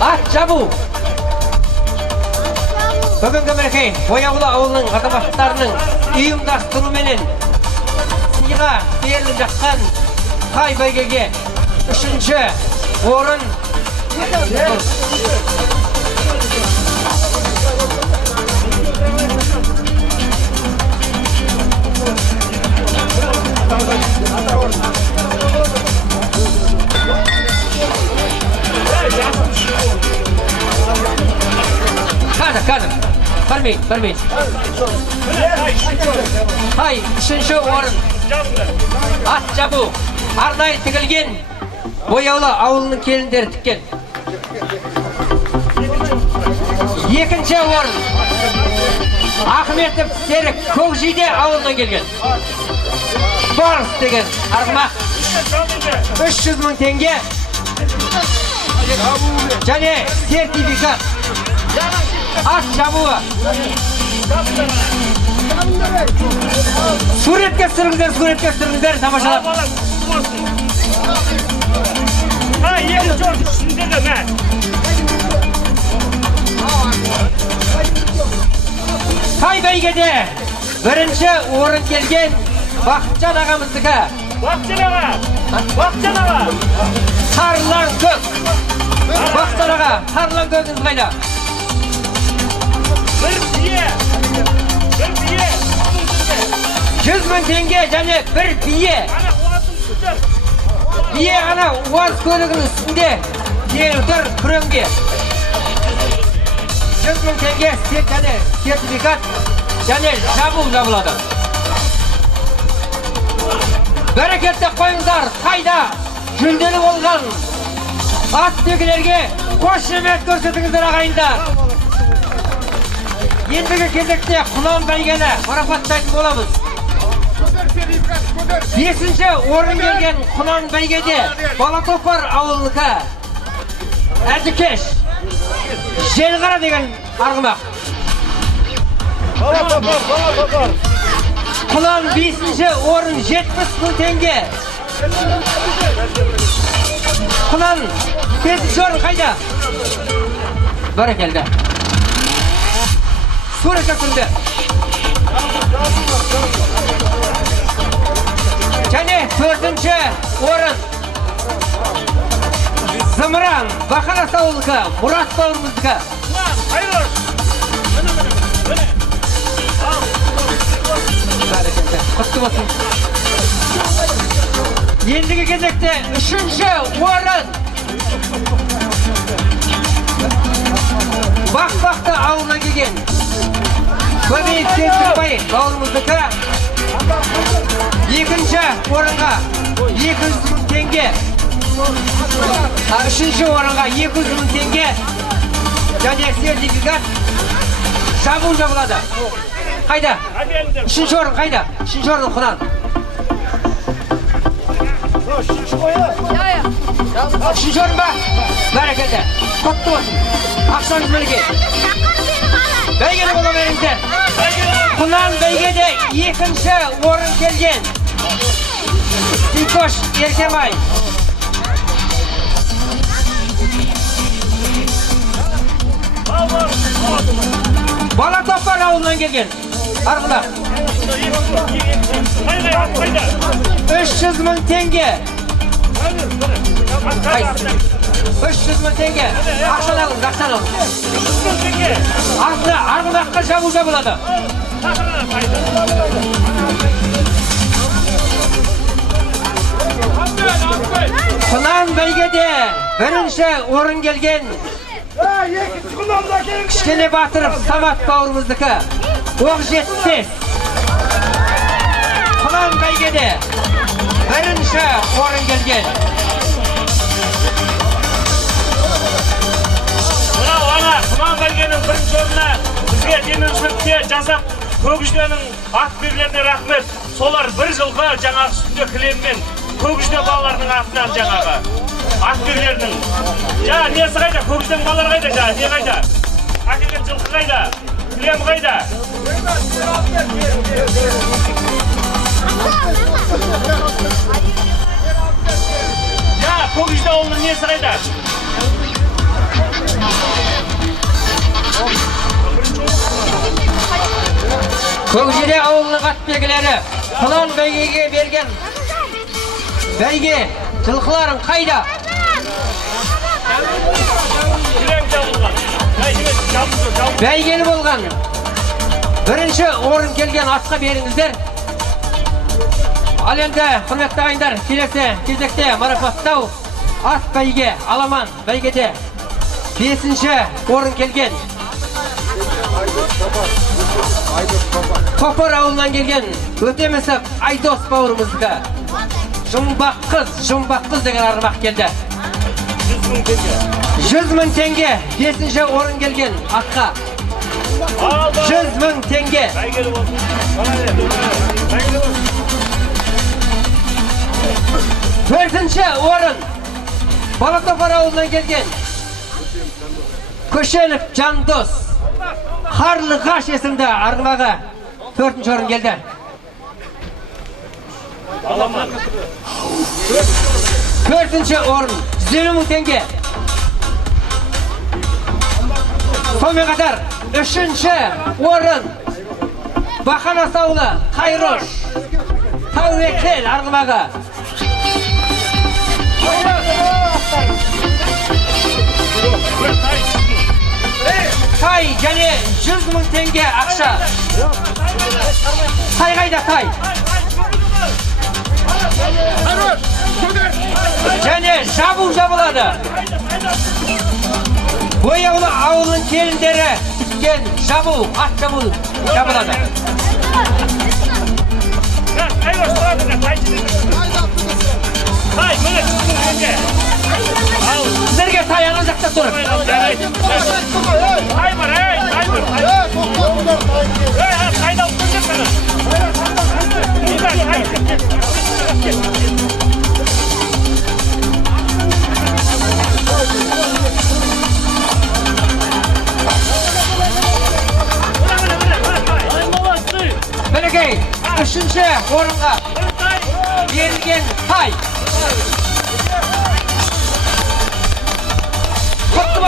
ат жабу. Бүгінгі мереке Бояулы ауылының азаматтарының ұйымдастыруменен сыйға беріліп жатқан тай бәйгеге 3-ші орын Қазір, білмейді. Тай, 3-ші орын. Ат жабу, арнайы тігілген, Бояулы ауылының келіндері тіккен. 2-ші орын. Ахметов Серік Көкжиде ауылынан келген. Барс деген арғымақ. 300 мың теңге. Және сертификат. Ат жабуы. Суретке түсіріңіздер, тамашалап. Екінші орын үшінде де мә. Тай бәйгеде 1-ші орын келген Бақытжан ағамыздікі. Бақытжан аға. Сарылан көк. Бақытжан аға, сарылан көкіңіз қайда? Bir biye. 100 мың теңге және бір бие. Ana oğazın üstünden. Бие ғана УАЗ көлігінің үстінде тұр күреңге. 100 мың теңге және сертификат және жабылады. Бәрекетті қойыңыздар, қайда жүлделі болған ат тегілерге қошемет көрсетіңіздер ағайындар. Ендігі кезекте Құлан бәйгені марапаттайтын боламыз. 5-ші орын келген Құлан бәйгеде Балатопар ауылынікі Әдікеш Желғара деген арғымақ. Құлан 5-ші орын 70 мың теңге. Құлан 5-ші орын қайда? Бәрекелді. Суретке түсірді. Және 4-ші орын Зымыран Бақарас ауылынікі Мұрат бауырымыздікі. Құтты болсын. Ендігі кезекте 3-ші орын Бақбақты ауылынан келген Көбейіп Сентікбай бауырымыздікі. 2-ші орынға 200 мың теңге. 3-ші орынға 200 мың теңге және сертификат жабылады. Қайда? 3-ші орын қайда? 3-ші орын Құлан. 3-ші орын ба? Бәрекелді. Құтты болсын. Ақшаңыз мінеке. Бәйгені бола беріңіздер. Құлан бәйгеде 2-ші орын келген Тикош Еркебай. Балатопар ауылынан келген арғымақ. 300 мың теңге. 300 мың теңге. Ақшан алыңыз. Арғымаққа жабылады. Құлан бәйгеде 1-ші орын келген Кішкене Батыров Самат бауырымыздікі. Оқжетпес. Құлан бәйгеде 1-ші орын келген. Құлан бәйгенің 1-ші орнына бізге демеушілікте жасап Көкжиденің ат берлеріне рахмет. Солар 1 жылғы жаңағы үстінде кілеммен Көкжиде балаларының атынан жаңағы ат берлерінің. Несі қайда? Көкжиден балалар қайда? Не қайда? Әкелген жылқы қайда? Кілем қайда? Көкжиде ауылының несі қайда? Көкжиде ауылының ат белгілері құлан бәйгеге берген бәйге жылқыларың қайда? Бәйгелі болған бірінші орын келген атқа беріңіздер. Ал енді құрметті ағайындар, келесі кезекте марапаттау ат бәйге, аламан бәйгеде 5-ші орын келген Қопыр ауылынан келген Өтемісов Айдос бауырымызға жұмбақ қыз деген арғымақ келді. 100.000 теңге 5-ші орын келген атқа. 100.000 теңге. 4-ші орын Балатопар ауылынан келген Көшенов Жандос Қарлығаш есімді арғымағы 4-ші орын келді. 4-ші орын 150.000 теңге. Сонымен қатар 3-ші орын Бақанас ауылы Қайрош Тәуекел арғымағы тай және 100.000 теңге ақша. Тай қайда тай? Және жабу жабылады. Бояулы ауылының келіндері тіккен жабу, ат жабу жабылады. Сіздерге тай ана жақта тұр. Мінекей, 3-ші орынға берілген тай.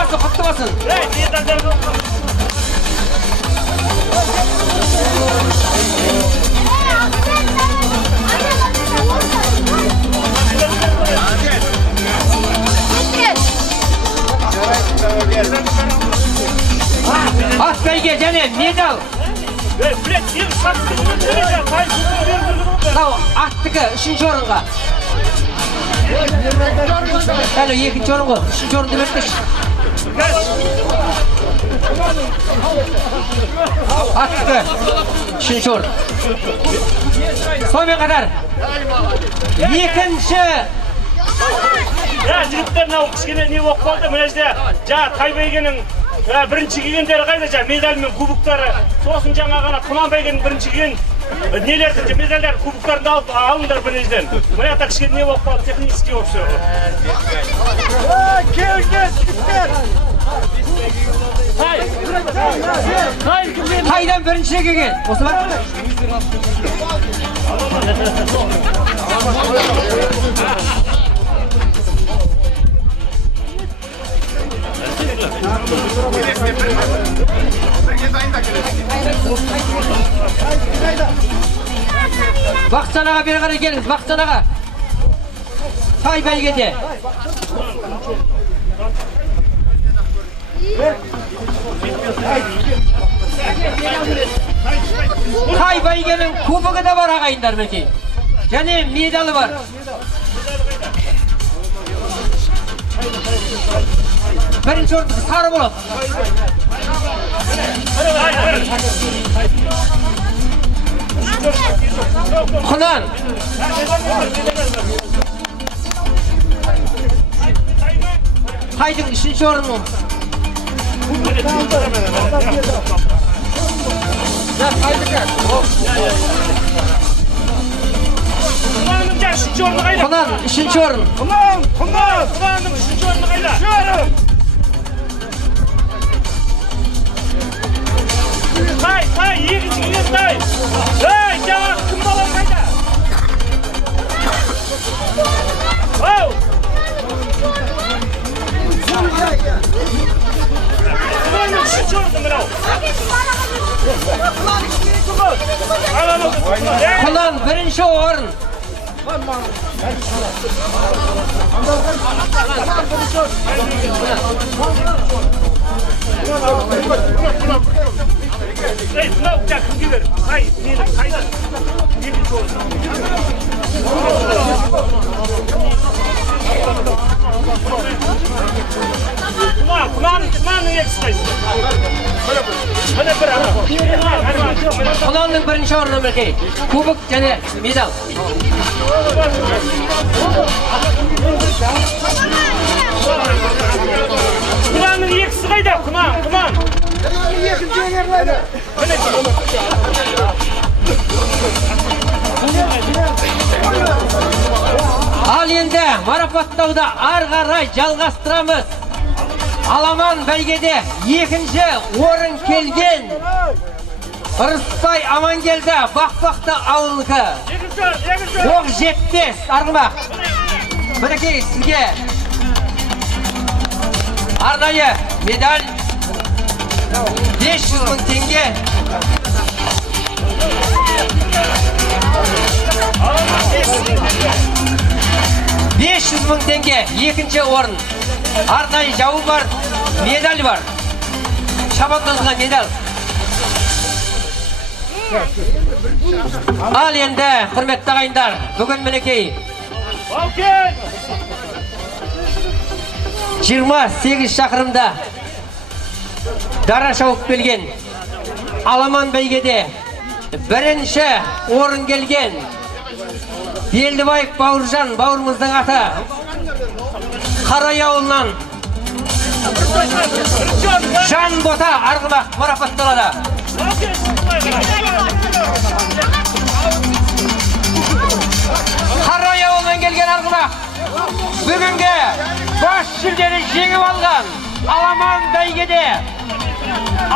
Құтты басын. Ат бәйге және медал. Аттығы 3-ші орынға. Әлі 2-ші орын ғой, 3-ші орынды бердік. Аттығы 3-ші орын. Сонымен қатар 2-ші жігіттер мынау кішкене не болып қалды. Мына жерде жаңа тай бәйгенің бірінші келгендері қайда, жаңа медаль мен кубоктары. Сосын жаңа ғана құлан бәйгенің бірінші келген нелерді, медальдар, кубоктарды алыңдар бір жерден. Мына жақта кішкене не болып қалды, технический болып все. Тайдан бірінші келген. Осы бар? Бақытжан аға бері қарай келіңіз, Бақытжан аға. Тай бәйгеде. Тай бәйгенің кубогы да бар ағайындар мінекей. Және медалы бар. Бірінші орын сары болады. Құнан. Тайдың 3-ші орын. Құнан 3-ші орын. Құнанның 3-ші орны қайда? Тай, екінші келген тай. Жаңа кім балам қайда? Ау! Üçüncü ordu münau. Құлан бірінші орын. Ey, münau, yakın gelir. Hay, neyle, kaydan. Yedinci ordu. Kumanın eksik. Mana bir ara. Құланның бірінші орны мінекей. Кубок және медал. Kumanın eksisi қайда? Kuman. Ал енді марапаттауды ары қарай жалғастырамыз. Аламан бәйгеде екінші орын келген Ырыстай Амангелді Бақбақты ауылығы. Оқ жетпес Арғымақ. Мінекей сізге арнайы медаль 500 мың теңге. теңге екінші орын. Арнайы жауы бар, медаль бар. Шабандозға медаль. Ал енді, құрметті ағайындар, бүгін мінекей 28 шақырымда дара шауып келген Аламан бәйгеде бірінші орын келген Белдібаев Бауыржан бауырымыздың аты Қарай ауылынан Жан Бота Арғымақ марапатталады. Қарай ауылынан келген Арғымақ бүгінгі бас жүлдені жеңіп алған Аламан бәйгеде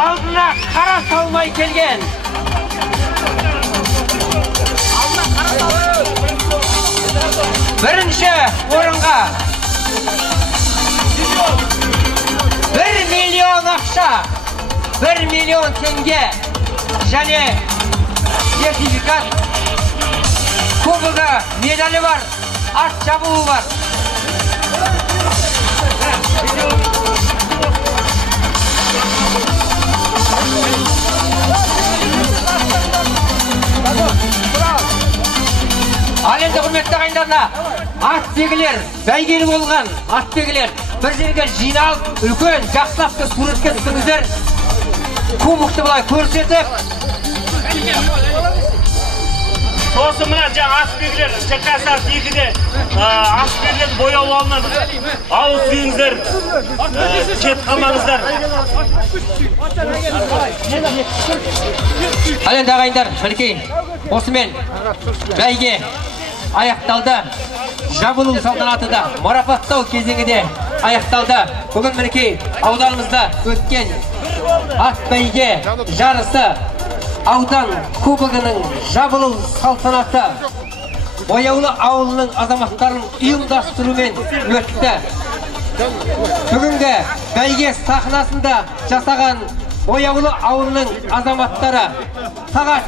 алдына қара салмай келген бірінші орынға 1 миллион ақша, 1 миллион теңге және сертификат, кубогы, медалі бар, ат жабуы бар. Ал енді құрметті ағайындарына ат-тегілер, бәйгелі болған ат-тегілер бір жерге жиналып, үлкен жақсылапты суретке түстіңіздер. Кубокты бұлай көрсетіп. Сосын мына жаңа ат-тегілер, шыққасақ екіде ат-тегілерді бояу алынып, ауыз сүйіңіздер, кет қалмаңыздар. Ал енді ағайындар, мінекей, осымен бәйге аяқталды. Жабылу салтанаты да марапаттау кезеңі де аяқталды. Бүгін мінекей ауданымызда өткен ат бәйге жарысы аудан кубогының жабылу салтанаты Бояулы ауылының азаматтарын ұйымдастырумен өтті. Бүгінгі бәйге сахнасында жасаған Бояулы ауылының азаматтары сағат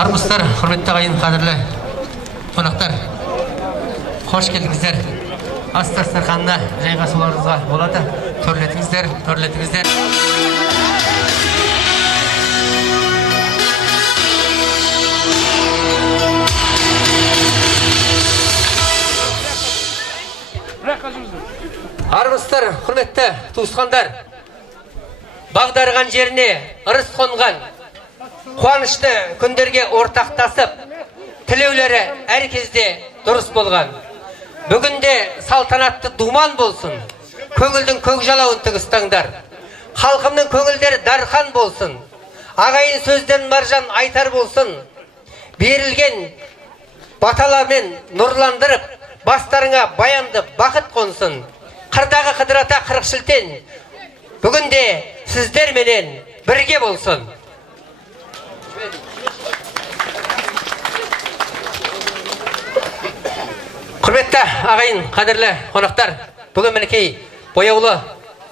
Армысыздар, құрметті ағайын, қадірлі қонақтар. Қош келдіңіздер. Ас дастарханына жайғасуларыңызға болады. Төрлетіңіздер. Армысыздар, құрметті туысқандар. Бағдарған жеріне ырыс қонған қуанышты күндерге ортақтасып, тілеулері әр кезде дұрыс болған. Бүгінде салтанатты думан болсын, көңілдің көкжалауын тігістаңдар. Халқымның көңілдері дархан болсын, ағайын сөзден маржан айтар болсын. берілген баталармен нұрландырып, бастарыңа баянды бақыт қонсын. Қырдағы қыдырата қырық шілтен бүгінде сіздерменен бірге болсын. Құрметті ағайын, қадірлі қонақтар, бүгін мінекей Бояулы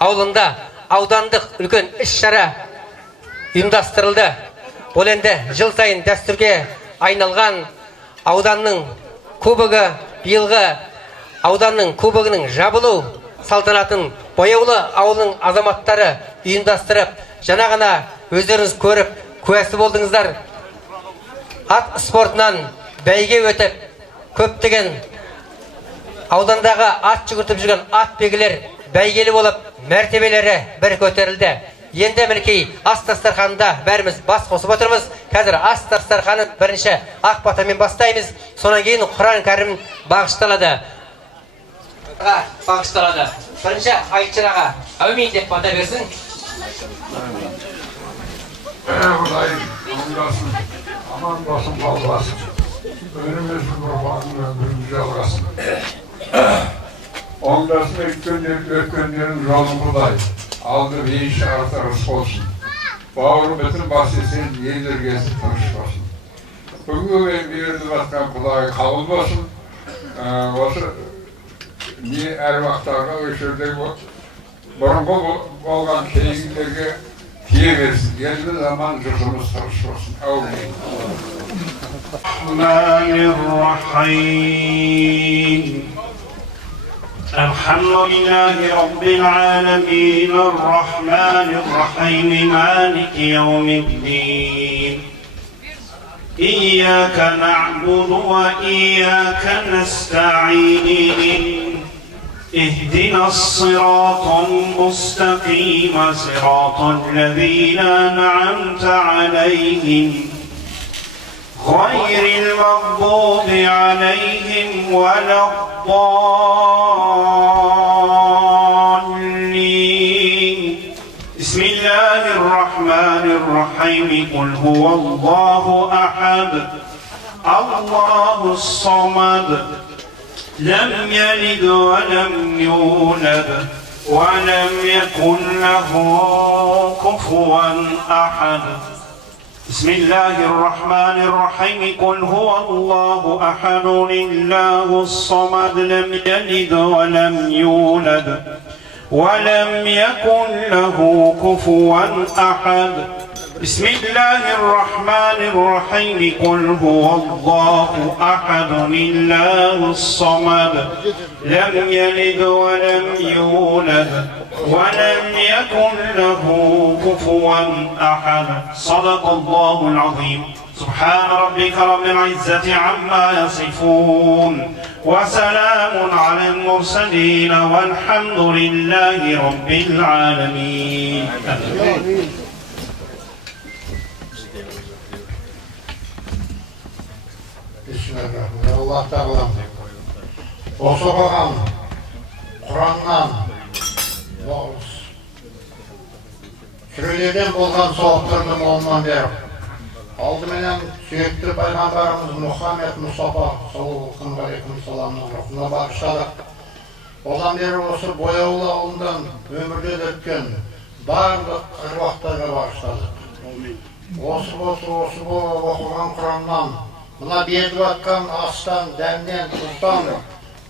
ауылында аудандық үлкен іс-шара ұйымдастырылды. Бұл енді жыл сайын дәстүрге айналған ауданның кубогы, биылғы ауданның кубогының жабылу салтанатын Бояулы ауылының азаматтары ұйымдастырып, жаңа ғана өздеріңіз көріп, куәсі болдыңыздар. Ат спортынан бәйге өтіп, көптеген аудандағы ат жүгіртіп жүрген ат бегілер бәйгелі болып, мәртебелері бір көтерілді. Енді мінекей ас дастарханында бәріміз бас қосып отырмыз. Қазір ас дастарханын бірінші ақ батамен бастаймыз. Сонан кейін Құран кәрім бағышталады. Бірінші айтшыраға әумин деп бата берсін. Құдай оңдасын, аман болсын, балбасын. Önümüzün kurbanın ömrümüzü жалғасын. Оңдасын өткендерін жолын құдай. Алды бейіш артырыс болсын. Бауыры бүтін бас esen, ел іргесі тыныш болсын. Бүгінгі берді батқан құдай қабыл болсын. Осы не әруақтарға өшірдегі бұрынғы болған кейіндерге тие берсін. Елді заман жұртымыз тыныш болсын. Әумин. الرحمن الرحيم الحمد لله رب العالمين الرحمن الرحيم مالك يوم الدين إياك نعبد وإياك نستعين اهدنا الصراط المستقيم صراط الذين أنعمت عليهم غير المغضوب عليهم ولا الضالين بسم الله الرحمن الرحيم قل هو الله أحد الله الصمد لم يلد ولم يولد ولم يكن له كفوا أحد بسم الله الرحمن الرحيم قل هو الله أحد الله الصمد لم يلد ولم يولد ولم يكن له كفوا أحد بسم الله الرحمن الرحيم قل هو الله أحد الله الصمد لم يلد ولم يولد ولم يكن له كفوا أحد صدق الله العظيم سبحان ربك رب العزة عما يصفون وسلام على المرسلين والحمد لله رب العالمين Bismillahirrahmanirrahim. Allah Teala осы қоғам Құраннан сүрелерден болған соғыптарды молынан беріп, алдыменен сүйікті пайғамбарымыз Мұхаммед Мұстафа саллаллаху алейхи вассаламның рухына бағыштадық. Одан бері осы Бояулы ауылынан өмірден өткен барлық әруақтарға бағыштадық. Осы оқыған Құраннан, мына беріп жатқан астан, дәмнен, тұздан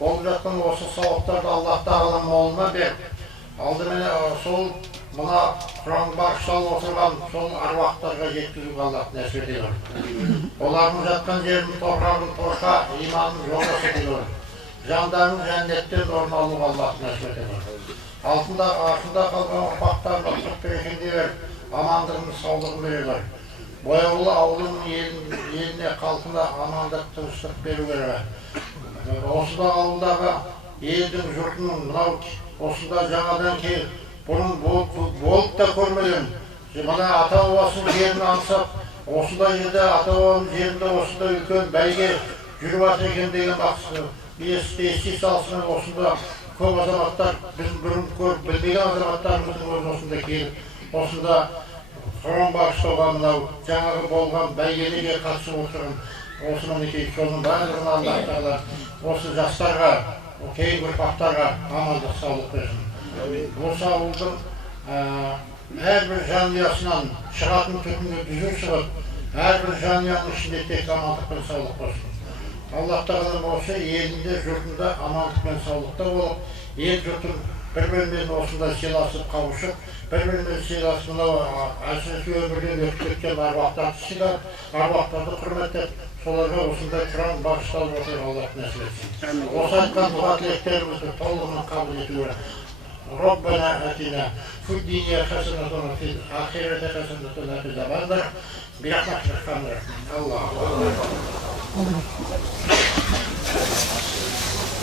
болып жатқан осы сауаптарды Аллах Тағала молына беріп, алдыменен сол мына Құран бағышталып отырған сол аруақтарға жеткізуге Аллах нәсіп етеді. Олардың жатқан жерін, топырағын торқа, иманын жолдас етеді. Жандарын жәннеттен орын алуға Аллах нәсіп етеді. Артында қалған ұрпақтарға құт берекелей беріп, амандығын, саулығын береді. Бояулы ауылының еліне, халқына амандық, тыныштық беру керек. Осында ауылдағы елдің жұртының мынау осында жаңадан келіп, бұрын болып та көрмеген, мына ата-бабасының жерін аңсап, осында жерде ата-бабаның жерінде осында үлкен бәйге жүріп жатыр екен деген бақсы ести салысымен осында көп азаматтар, біз бұрын көріп білмеген азаматтарымыздың осында келіп, осында Құран бағыштауға мынау жаңағы болған бәйгеге қатысып отырған осы мінекей соның барлығын Аллах Тағала осы жастарға, кейінгі ұрпақтарға амандық саулық берсін. Осы ауылдың әрбір жанұясынан шығатын түтінге дүзу шығып, әрбір жанұяның ішінде тек амандық пен саулық болсын. Аллах Тағала осы елінде, жұртында амандық пен саулықта болып, ел жұртын бір-бірімен осындай сыйласып қауышып, бір-бірімен сыйласып, мынау әсіресе өмірден өтіп кеткен аруақтарды сыйлап, аруақтарды құрметтеп, соларға осындай құран бағышталып отыр, Аллах нәсіп етсін. Осы айтқан дұға тілектерімізді толығымен қабыл етуге. ربنا آتنا في الدنيا حسنة وفي الآخرة حسنة وقنا عذاب النار برحمتك يا الله.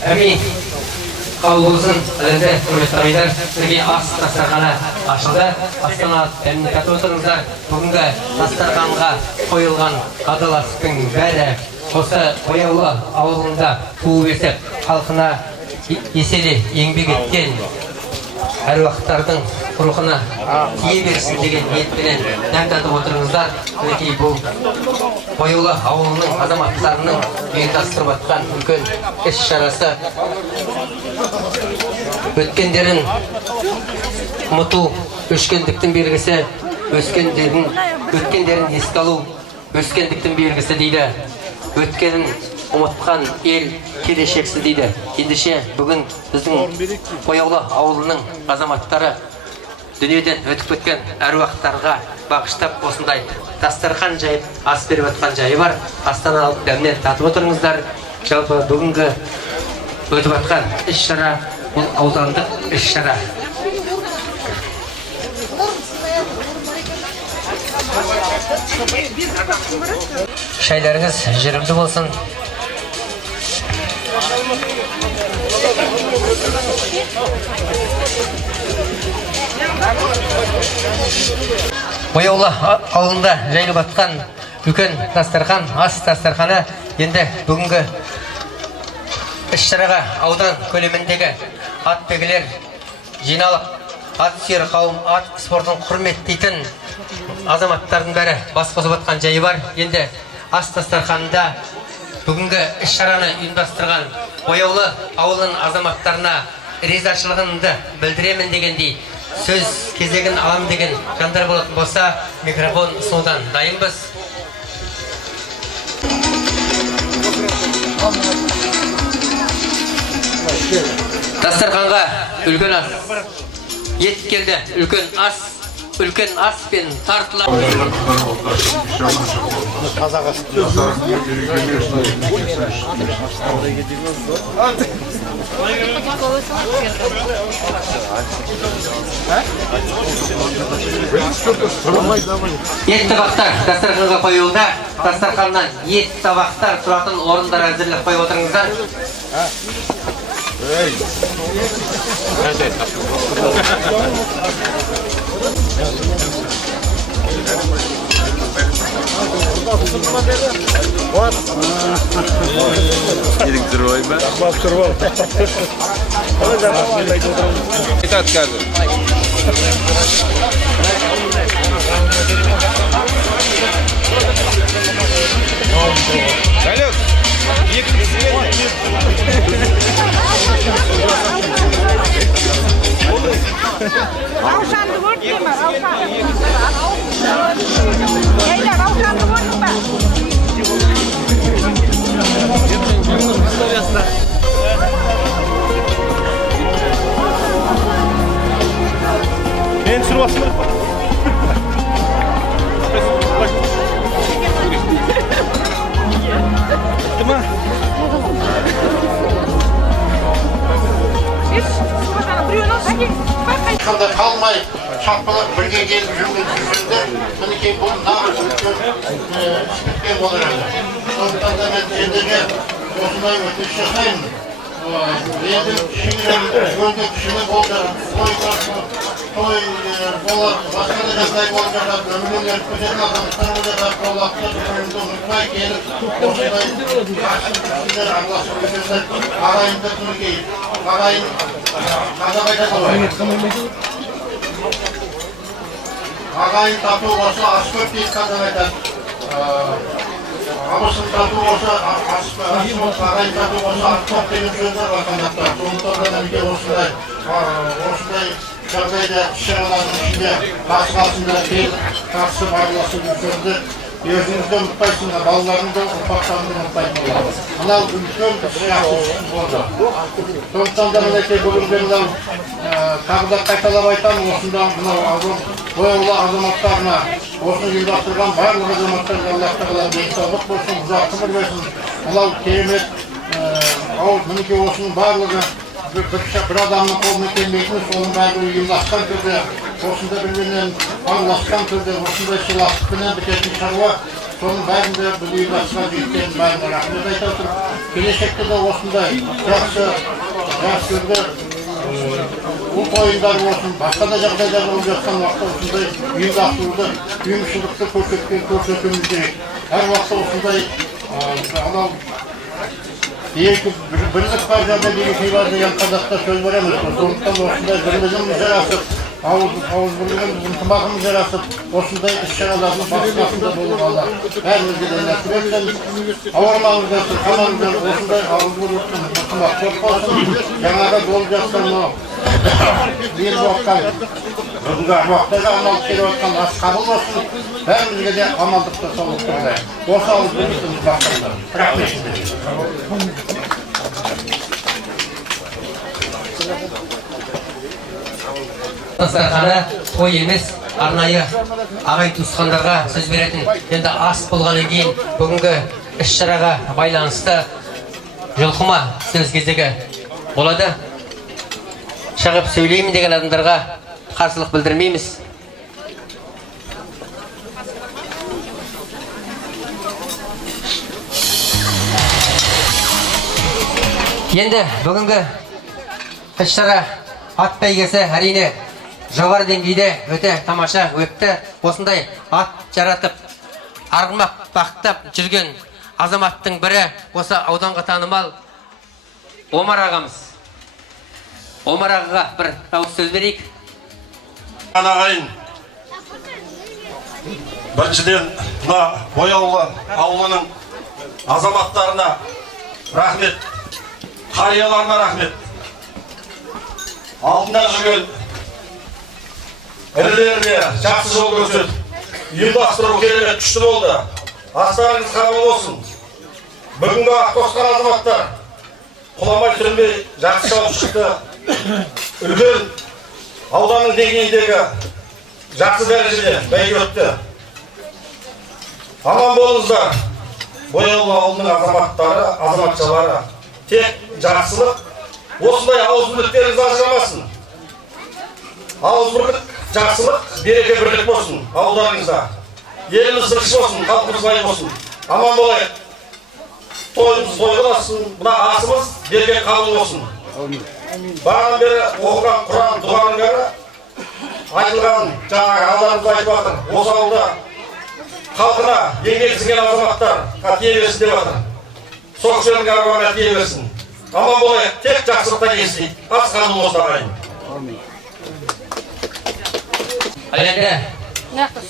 Әмин. Қабыл болсын. Әлемде құрметті ағайындар, сізге ас дастарханы ашылды. Астана мәмлекеті отырыңыздар. Бүгінгі дастарханға қойылған адал-астың бәрі осы Бояулы ауылында туып өсіп, халқына еселі еңбек еткен әруақтардың рухына тие берсін деген ниетпенен дәм татып отырыңыздар. Мінекей бұл Бояулы ауылының азаматтарының ұйымдастырып жатқан үлкен іс-шарасы. Өткендерін ұмыту өшкендіктің белгісі, өткендерін еске алу өскендіктің белгісі дейді. Өткенін ұмытқан ел келешексіз дейді. Ендеше бүгін біздің Бояулы ауылының азаматтары дүниеден өтіп кеткен әруақтарға бағыштап осындай дастархан жайып ас беріп жатқан жайы бар. Астаналық дәмнен татып отырыңыздар. Жалпы бүгінгі өтіп жатқан іс-шара бұл аудандық іс-шара. Шайларыңыз жүрімді болсын. Бояулы ауылында жайылып жатқан үлкен дастархан, ас дастарханы енді бүгінгі іс-шараға аудан көлеміндегі атбегілер жиналып, ат сүйер қауым, ат спортын құрметтейтін азаматтардың бәрі бас қосып жатқан жайы бар. Енді ас дастарханында бүгінгі іс-шараны ұйымдастырған Бояулы ауылының азаматтарына ризашылығымды білдіремін дегендей сөз кезегін алам деген жандар болатын болса, микрофон ұсынудан дайынбыз. Дастарханға үлкен ас ет келді, үлкен ас пен тартылар. Ет табақтар дастарханға қойылды. Дастарханнан ет табақтар тұратын орындар әзірлеп қойып отырыңыздар. Ravşanlı vurdu değil mi? Beyler ravşanlı vurdu mu? Ben sürüyorsun. Tamam. Қандай қалмай, шапқылап бірге келіп жүрген жүргендер, мінекей бұл нағыз үлкен іспетпен болар еді. Сондықтан да мен ендіге осындай өтініш жасаймын. Енді кішкене кішкене болды, той болады, басқа да жағдай болып жатады, өмірлер көтерген азаматтар болып жатады, қолақты өмірді ұмытпай келіп, осындай кішкендер араласып өтеді, ағайынды мінекей, ағайын қазақ айтады ғой. Ағайын тату болса ас көп дейді қазақ айтады. абысын тату болса, ағайын тату болса, артық деген сөздер бар қандақтар. Сондықтан да мінекей осындай жағдайда іс-шаралардың ішінде басқасында келіп қатысып араласып жүрсеңді өзіңізді ұмытпайсыңдар, балаларыңды, ұрпақтарыңды ұмытпайтын болады. Мынау үлкен жақсы болды. Сондықтан да мінекей бүгінгі мынау тағы да қайталап айтамын, осында мынау бояулы азаматтарына, осыны ұйымдастырған барлық азаматтарға Аллах тағала денсаулық болсын, ұзақ ғұмыр берсін. Мынау керемет мінекей осының барлығы бір адамның қолына келмейтін, соның бәрі ұйымдасқан түрде, осында бір-бірінен араласқан түрде, осындай сыйластықпенен бітетін шаруа, соның бәрінде біз ұйымдасқан жігіттердің бәріне рахмет айта отырып, келешекте де осындай жақсы ұлт ойындары болсын, басқа да жағдайда болып жатқан уақытта осындай ұйымдастыруды, ұйымшылдықты көрсетуіміз керек. Әр уақытта осындай бірлік бар жағдай деген бар деген қазақта сөз бар емес. Сондықтан осындай бірлігіміз жарасып, ауызбірлігіміз, ынтымағымыз жарасып, осындай іс-шаралардың басқасында болып Алла бәрімізге де нәсіп етсін. Ауырмаңыздар, сырқамаңыздар, осындай ауызбірліктің ынтымақ көп болсын. Жаңағы болып жатқан ел уақытта бүгінгі уақытта амалып келіп жатқан ас қабыл болсын. Бәрімізге де амалдықты солып тұрды. Осы ауызбірліктің ынтымақтарында. Рахмет. Дастарханы той емес, арнайы ағай туысқандарға сөз беретін. Енді ас болғаннан кейін бүгінгі іс-шараға байланысты жылқыма сөз кезегі болады. Шығып сөйлеймін деген адамдарға қарсылық білдірмейміз. Енді бүгінгі іс-шара ат бәйгесі әрине жоғары деңгейде өте тамаша өтті. Осындай ат жаратып, арғымақ бақтап жүрген азаматтың бірі осы ауданға танымал Омар ағамыз. Омар ағаға бір ауыз сөз берейік. Ағайын, біріншіден мына Бояулы ауылының азаматтарына рахмет, қарияларына рахмет. Алдында жүрген ірілеріне жақсы жол көрсетіп, ұйымдастыру керемет күшті болды. Астарыңыз қабыл болсын. Бүгінгі ақ қосқан азаматтар құламай түрмей жақсы шауып шықты. Үлкен ауданның деңгейіндегі жақсы дәрежеде бәйге өтті. Аман болыңыздар. Бояулы ауылының азаматтары, азаматшалары. Тек жақсылық, осындай ауызбірліктеріңіз ажырамасын. Ауызбірлік, жақсылық, береке бірлік болсын ауылдарыңызда. Еліміз бірінші болсын, халқымыз бай болсын. Аман болайық. Тойымыз тойғыласын, мына асымыз береке қабыл болсын. Баған бері оқыған Құран дұғаның бәрі айтылған жаңағы ағаларымыз айтып жатыр. Осы ауылда халқына еңбек сіңген азаматтар тие берсін деп жатыр. Сол кісілердің аруағына тие берсін. Аман болайық, тек жақсылықта естейік. Ас қабыл болсын ағайын. Әлемде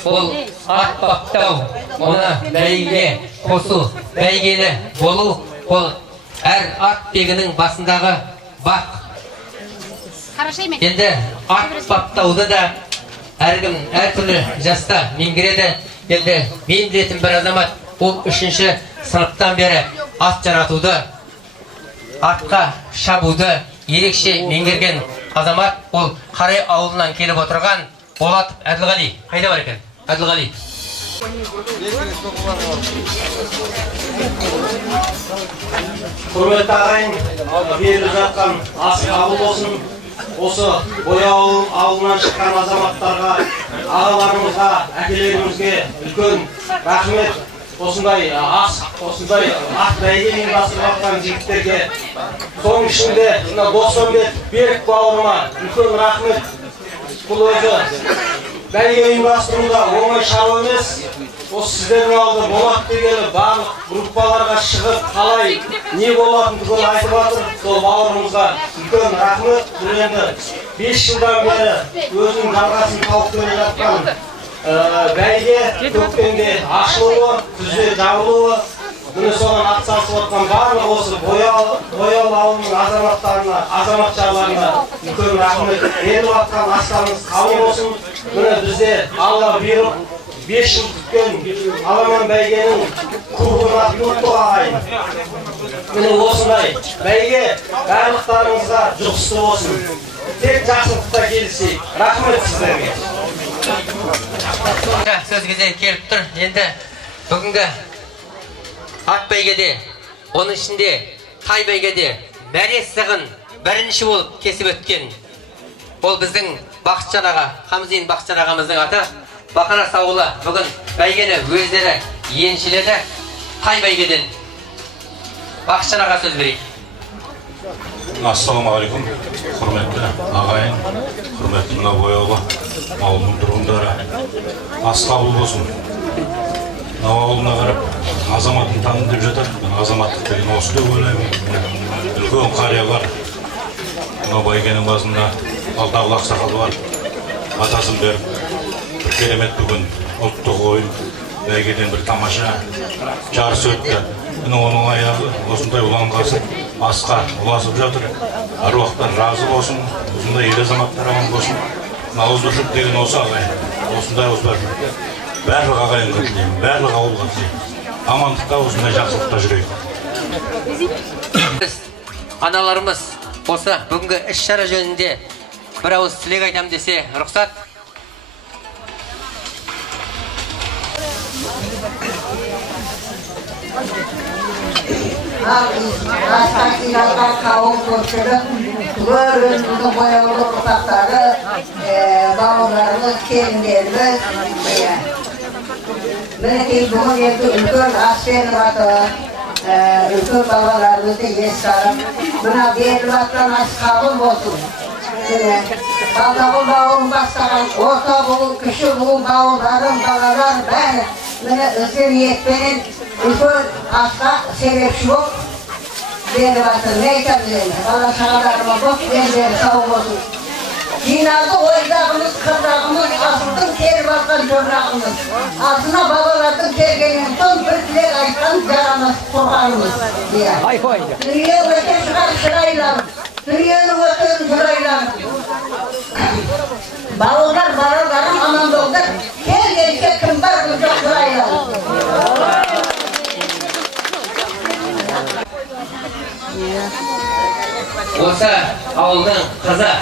ол ат баптау, оны бәйге қосу, бәйгелі болу, ол әр ат бегінің басындағы бақ. Енді ат баптауды да әркім әртүрлі жаста меңгереді. Енді мен білетін бір азамат, ол 3-ші сыныптан бері ат жаратуды, атқа шабуды ерекше меңгерген азамат, ол Қарай ауылынан келіп отырған Болатов Әділғали. Қайда бар екен? Әділғали. Құрметті ағайын, беріліп жатқан ас қабыл болсын. Осы Бояулы ауылынан шыққан азаматтарға, ағаларымызға, әкелерімізге үлкен рахмет. Осындай ас, осындай ат бәйге ұйымдастырып жатқан жігіттерге, соның ішінде Досымбек Берік бауырыма үлкен рахмет. Бұл өзі бәйге ұйымдастыруда оңай шаруа емес. Осы сіздердің алды Болат дегені барлық группаларға шығып, қалай не болатындығын айтып жатыр. Сол бауырымызға үлкен рахмет. Бұл енді 5 жылдан бері өзінің жалғасын тауып келе жатқан бәйге көктемде ашылуы, күзде жабылуы. міне соған атсалысып отқан барлық осы бояулы ауылының азаматтарына, азаматшаларына үлкен рахмет. Беріп жатқан астарыңыз қабыл болсын. Міне бізде алла бұйырып 5 жыл күткен Аламан бәйгенің кубогына ұлттық ағайын. Міне осындай бәйге барлықтарыңызға жұғысты болсын. Тек жақсылықта келісейік. Рахмет сіздерге. Сөз кезегі келіп тұр. Енді бүгінгі ат бәйгеде, оның ішінде тай бәйгеде мәре сығын бірінші болып кесіп өткен. Ол біздің Бақытжан аға, Хамзин Бақытжан ағамыздың аты. Бақанас ауылы бүгін бәйгені өздері еншіледі. Тай бәйгеден Бақытжан аға сөз берейік. Ассалаумағалейкум, құрметті ағайын, құрметті мына бояулы ауылының тұрғындары. Ас қабыл болсын. Мына ауылына қарап, азаматын таным деп жатыр. Азаматтық деген осы деп ойлаймын. Үлкен қариялар, мына бәйгенің басында алтағыл ақсақалы бар. Атасын беріп, бір керемет бүгін ұлттық ойын, бәйгеден бір тамаша жарыс өтті. Оның аяғы осындай ұланғасы асқа ұласып жатыр. Аруақтар разы болсын, осындай ел азаматтар аман болсын. Наурызбашып деген осы ағайын, осындай осылар. Барлық ағайынға тілеймін, барлық ауылға тілеймін. Амандықта осындай жақсылықта жүрейік. Біз аналарымыз осы бүгінгі іс-шара жөнінде бір ауыз тілек айтам десе рұқсат. Астақиларға қауым көпшілік, өріңізді бояулы ұрпақтары, бауырларымыз, келіндеріміз. Мінекей бүгін енді үлкен аспен баты, үлкен балаларымызды ес sarып, мына беріліп атқан ас қабыл болсын. Балдағыл бауырын бастаған, орта буын, кіші буын бауырларым, балалар бәрі міне үлкен ниетпенен үлкен асқа себепші болып беріп атыр. Не айтамыз енді? Бала шағаларыма болып бері сау болсын. Жиналды ойдағымыз, қырдағымыз, асылдың теріп алған жұрнағымыз. Артына балалардың тергенен соң бір тілек айтқан жарамыз тұрғанымыз. Дүние өте шығар шырайларым, дүниенің өтен жұрайларым. Балалар, балаларым аман болдыр, келгенше кім бар бұл жоқ жұрайларым. Осы ауылдың қызы.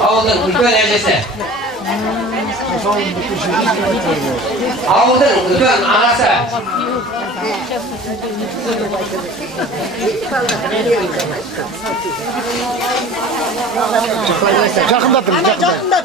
Ауылдың үлкен әжесі. Ауылдың үлкен анасы. Жақындатым, жақындатым.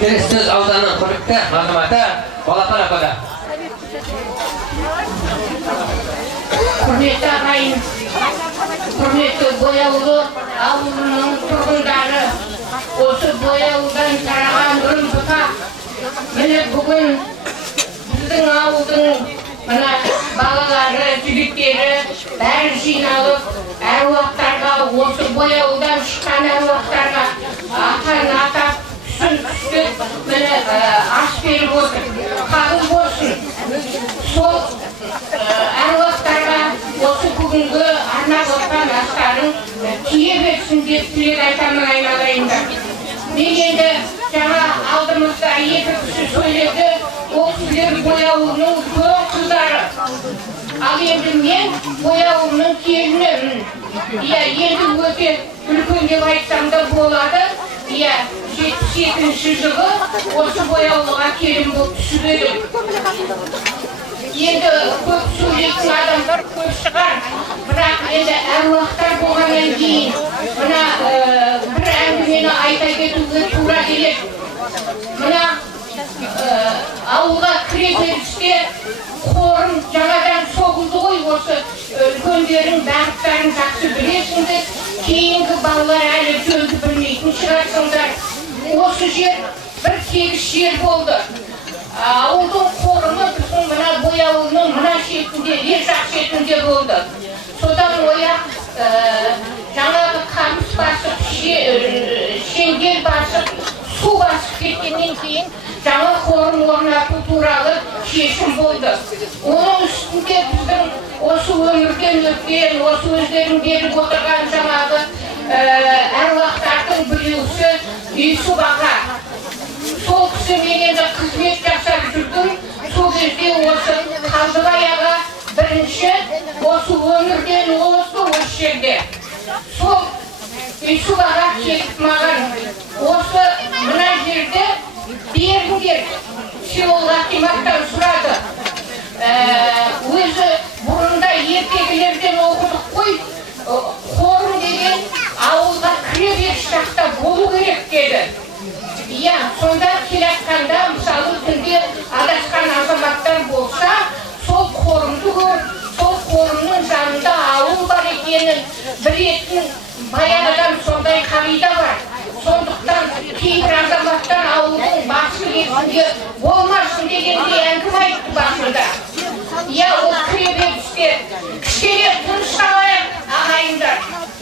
Келіссөз ауданның құрметті азаматы Балапан апада. Құрметті ағайын, құрметті бояулы ауылының тұрғындары, осы бояулыдан тараған ұрын-бұта, міне бүгін біздің ауылдың мына балалары, жігіттері бәрі жиналып, әруақтарға, осы бояулыдан шыққан әруақтарға атын атап, түсін түстік, міне ас беріп отыр. Қабыл болсын. Сол әруақтарға осы бүгінгі арнап отқан астарын тие берсін деп тілек айтамын айналайындар. Мен енді жаңа алдымызда екі кісі сөйледі, ол кісілер бояулының үлкен қыздары. Ал енді мен бояулының келінімін. Иә, енді өте үлкен деп айтсам да болады. Иә, 72-ші жылы осы бояулыға келін болып түсіп едім. Енді көп сөйлейтін адамдар көп шығар, бірақ енді әруақтар болғаннан кейін мына бір әңгімені айта кетуге тура келеді. Мына ауылға кіре берісте қорым жаңадан сол осы үлкендерің бағыттарын жақсы білесіңдер, кейінгі балалар әлі жөнді білмейтін шығарсыңдар. Осы жер бір тегіс жер болды. Ауылдың қорымы біздің мына Бояуылының мына шетінде, ел жақ шетінде болды. Содан ояқ жаңағы қамыс басып, шеңгел басып, су басып кеткеннен кейін жаңа қорым орнату туралы шешім болды. Оның үстінде біздің осы өмірден өткен, осы өздерің беріп отырған жаңағы әруақтардың біреусі Юсуп аға. Сол кісі мен енді қызмет жасап жүрдім. Сол кезде осы Қалдыбай аға бірінші осы өмірден осы жерде. Сол Юсуп аға келіп маған осы мына жерде беріңдер, селолға қимақтан сұрады. Өзі бұрында ертегілерден оқыдық қой, қорым деген ауылға кіреберіс жақта болу керек деді. Иә, сонда келатқанда мысалы түнде адасқан азаматтар болса, сол қорымды көріп, сол қорымның жанында ауыл бар екенін білетін баяғыдан сондай қағида бар. Сондықтан кейбір азаматтар ауылдың басы кезінде болмасын дегенде әңгіме айтты басында. Иә, ол кіреберісте кішкене тынышталайық ағайындар.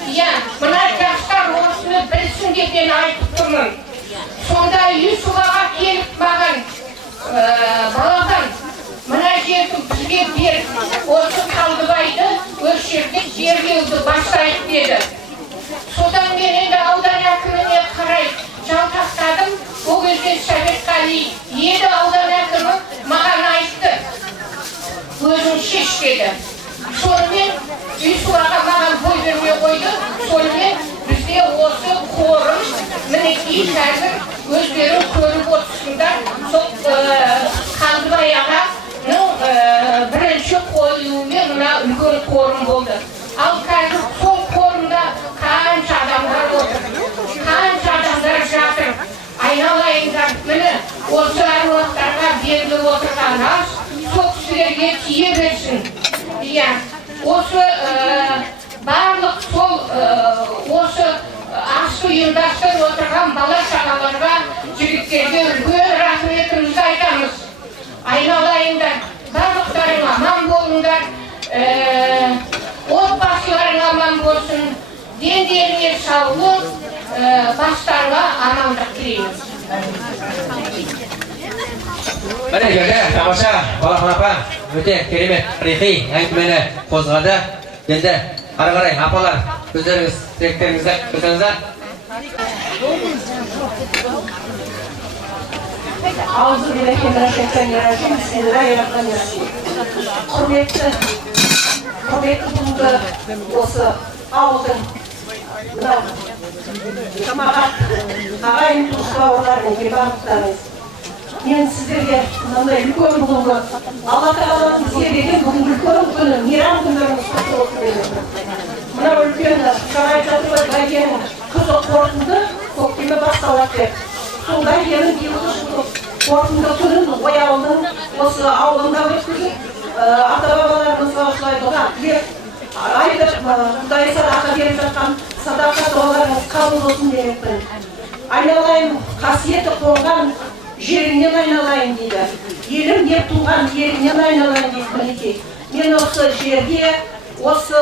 Иә, мына жастар осыны білсін деген айтып тұрмын. Сонда Юсуп аға келіп маған баладан мына жерді бізге беріп, осы Қалдыбайды осы жерде жерлеуді бастайық деді. Содан мен енді аудан әкіміне қарай жалтақтадым. Ол кезде Советқали еді аудан әкімі маған айтты. Өзің шеш деді. Сонымен Юсуп аға маған бой бермей қойды. Сонымен бізде осы қорым мінекей қазір өздерің көріп отырсыңдар. Сол Қалдыбай ағаның бірінші қоюымен мына үлкен қорым болды. Ал қазір сол қорымда қанша адамдар отыр, қанша адамдар жатыр. Айналайындар, міне осы әруақтарға беріліп отырған ас сол кісілерге тие берсін. Иә, осы барлық сол осы асты ұйымдастырып отырған бала шағаларға, жігіттерге үлкен рахметімізді айтамыз. Айналайындар, барлықтарың аман болыңдар, отбасыларың аман болсын, дендеріңе саулық, бастарыңа амандық тілейміз. Міне жерде тамаша Балахан апа өте керемет тарихи әңгімені қозғады. Енді ары қарай апалар өздеріңіз тілектеріңізді білдіріңіздер. Аузу биllahi минашайтанирражим. Бисмиллахиррахманиррахим. Құрметті бүгінгі осы ауылдың жамағат ағайын туыс бауырлармен барлықтарыңыз. Мен сіздерге мынандай үлкен бүгінгі Алла тағала бізге берген бүгінгі үлкен күні, мейрам күндеріңіз құтты болсын деп. Мынау үлкен жаңа айтып жатыр бәйгенің қызы қорытынды көктемі басталады деп. Сол бәйгенің биылғы жылғы қорытынды күнін Бояуылдың осы ауылында өткізіп, ата-бабаларымызға осылай дұға тілеп, айтып, Құдай садақа беріп жатқан садақа дұғаларыңыз қабыл болсын демекпін. Айналайын, қасиеті қонған жеріңнен айналайын дейді. Елім деп туған еліңнен айналайын дейді мінекей. Мен осы жерге, осы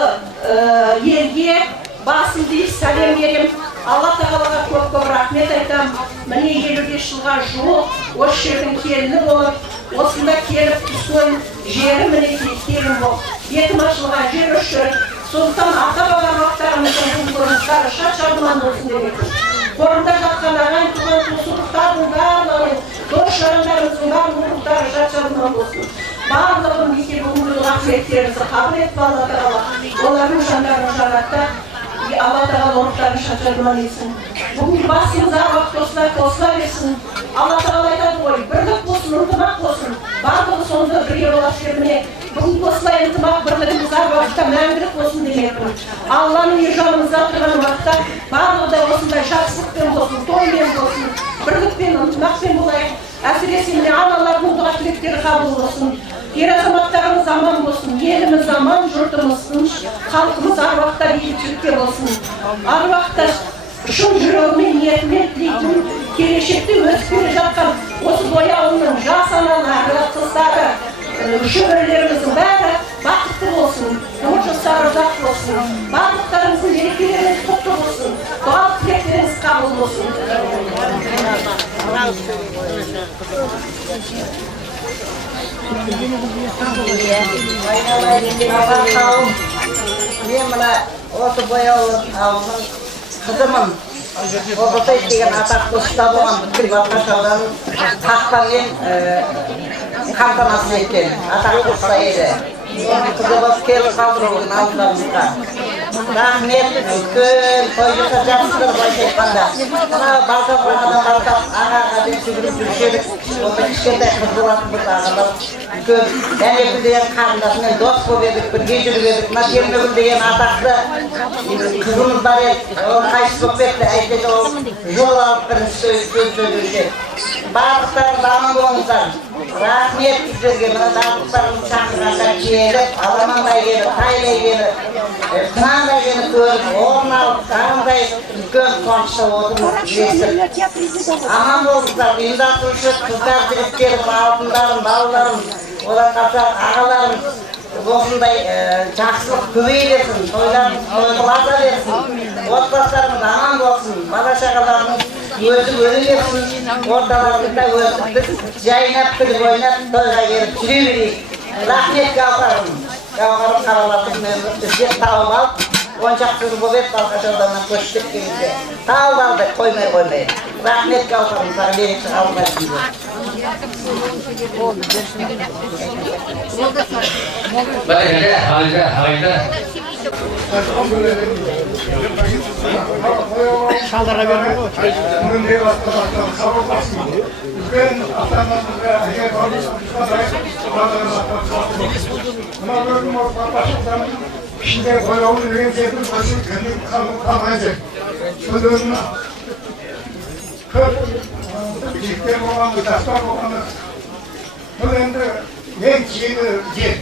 елге басым дейіп сәлем берем. Алла тағалаға көп-көп рахмет айтам. Міне 55 жылға жуық осы жердің келіні болып, осында келіп түскен жері мінекей келін болып. Бетім ашылған жер үшін. Сондықтан ата-баба ұрпақтарымыздың ғұмырыңыздары шат-шадыман болсын демекпін. Қорымда жатқан ағайын туған туысқандардың барлығының, дос-жарандарымыздың барлығының ғұмырдары шат-шадыман болсын. Барлығын мекей бүгінгі рахметтеріңізді қабыл етіп Алла тағала. Олардың жандарын жаратты. Алла тағала ұрпақтарын шат-шадыман етсін. Бүгінгі басымыз аруақ қосыла берсін. Алла тағала айтады ғой, бірлік болсын, ынтымақ болсын. Барлығы сонда бірге боласыздар міне. Бүгін осылай ынтымақ бірлігіміз аруақта мәңгілік болсын демекпін. Алланың ержанымызда тұрған уақытта барлығы да осындай жақсылықпен болсын, тоймен болсын, бірлікпен, ынтымақпен болайық. Әсіресе міне аналардың дұға тілектері қабыл болсын. Ер азаматтарымыз аман болсын. еліміз аман, жұртымыз тыныш, халқымыз аруақта бейбітшілікте болсын. Аруақта шын жүрегімен ниетімен тілейтін келешекте өсіп келе жатқан осы бояуының жас аналары, қыздары, шөберелеріміздің бәрі бақытты болсын, өмір жастары ұзақ болсын, барлықтарыңыздың мерекелеріңіз құтты болсын, дұға тілектеріңіз қабыл болсын. Мен мына осы бояулы ауылының қызымын. Обысай деген атақты ұста болған бүткіл Балқаш ауданын тақтамен қамтамасыз еткен атақты ұста еді. Қызы болып келіп қалды бүгін ауылдарымызға. Рахмет, үлкен той жасап жатсыздар былайша айтқанда. Мына Балқашқа бастап ағаға деп жүгіріп жүршедік. Осы кішкентай қыз болатын біз ағалар үлкен дәнекүл деген қарындасымен дос болып едік, бірге жүріп едік. Мына Термегүл деген атақты қызымыз бар еді. Ол қайтыс болып кетті, әйтпесе ол жол алып бірінші сөйлеуші. Барлықтарыңыз аман болыңыздар. Рахмет сіздерге, мына барлықтарыңыз шақырғанда келіп, аламандай келіп, тайдай келіп, қынандай келіп көріп, орын алып, сағындай үлкен қуанышта отырмыз. Аман болыңыздар, ұйымдастырушы қыздар, жігіттерім, алтындарым, балаларым, одан қалса ағаларым, осындай жақсылық көбейілесін, тойларымыз тойлата берсін, отбасыларымыз аман болсын, бала-шағаларымыз өзі өлемесін, орталарында өсіп, жайнап, күліп, ойнап, тойға келіп жүре берейік. Рахмет Гауһарым. Гауһарым қаралатып іздеп тауып алып, 10 шақты жыл болып еді Балқаш ауданынан көшіп кеткенде. Тауып алды, қоймай. Рахмет Гауһарым, саған ерекше қалмайсың. Шалдарға бермей ғой. Бүгінде бастан қабыл басын. Үлкен ата-анамызға әйел мына бөлім орташылдан ішінде бояулы деген секілді басын кәдім қалмайды. Бұл өзінің көп жіктер болғаны, жастар болғаны. Бұл енді ең киелі жер.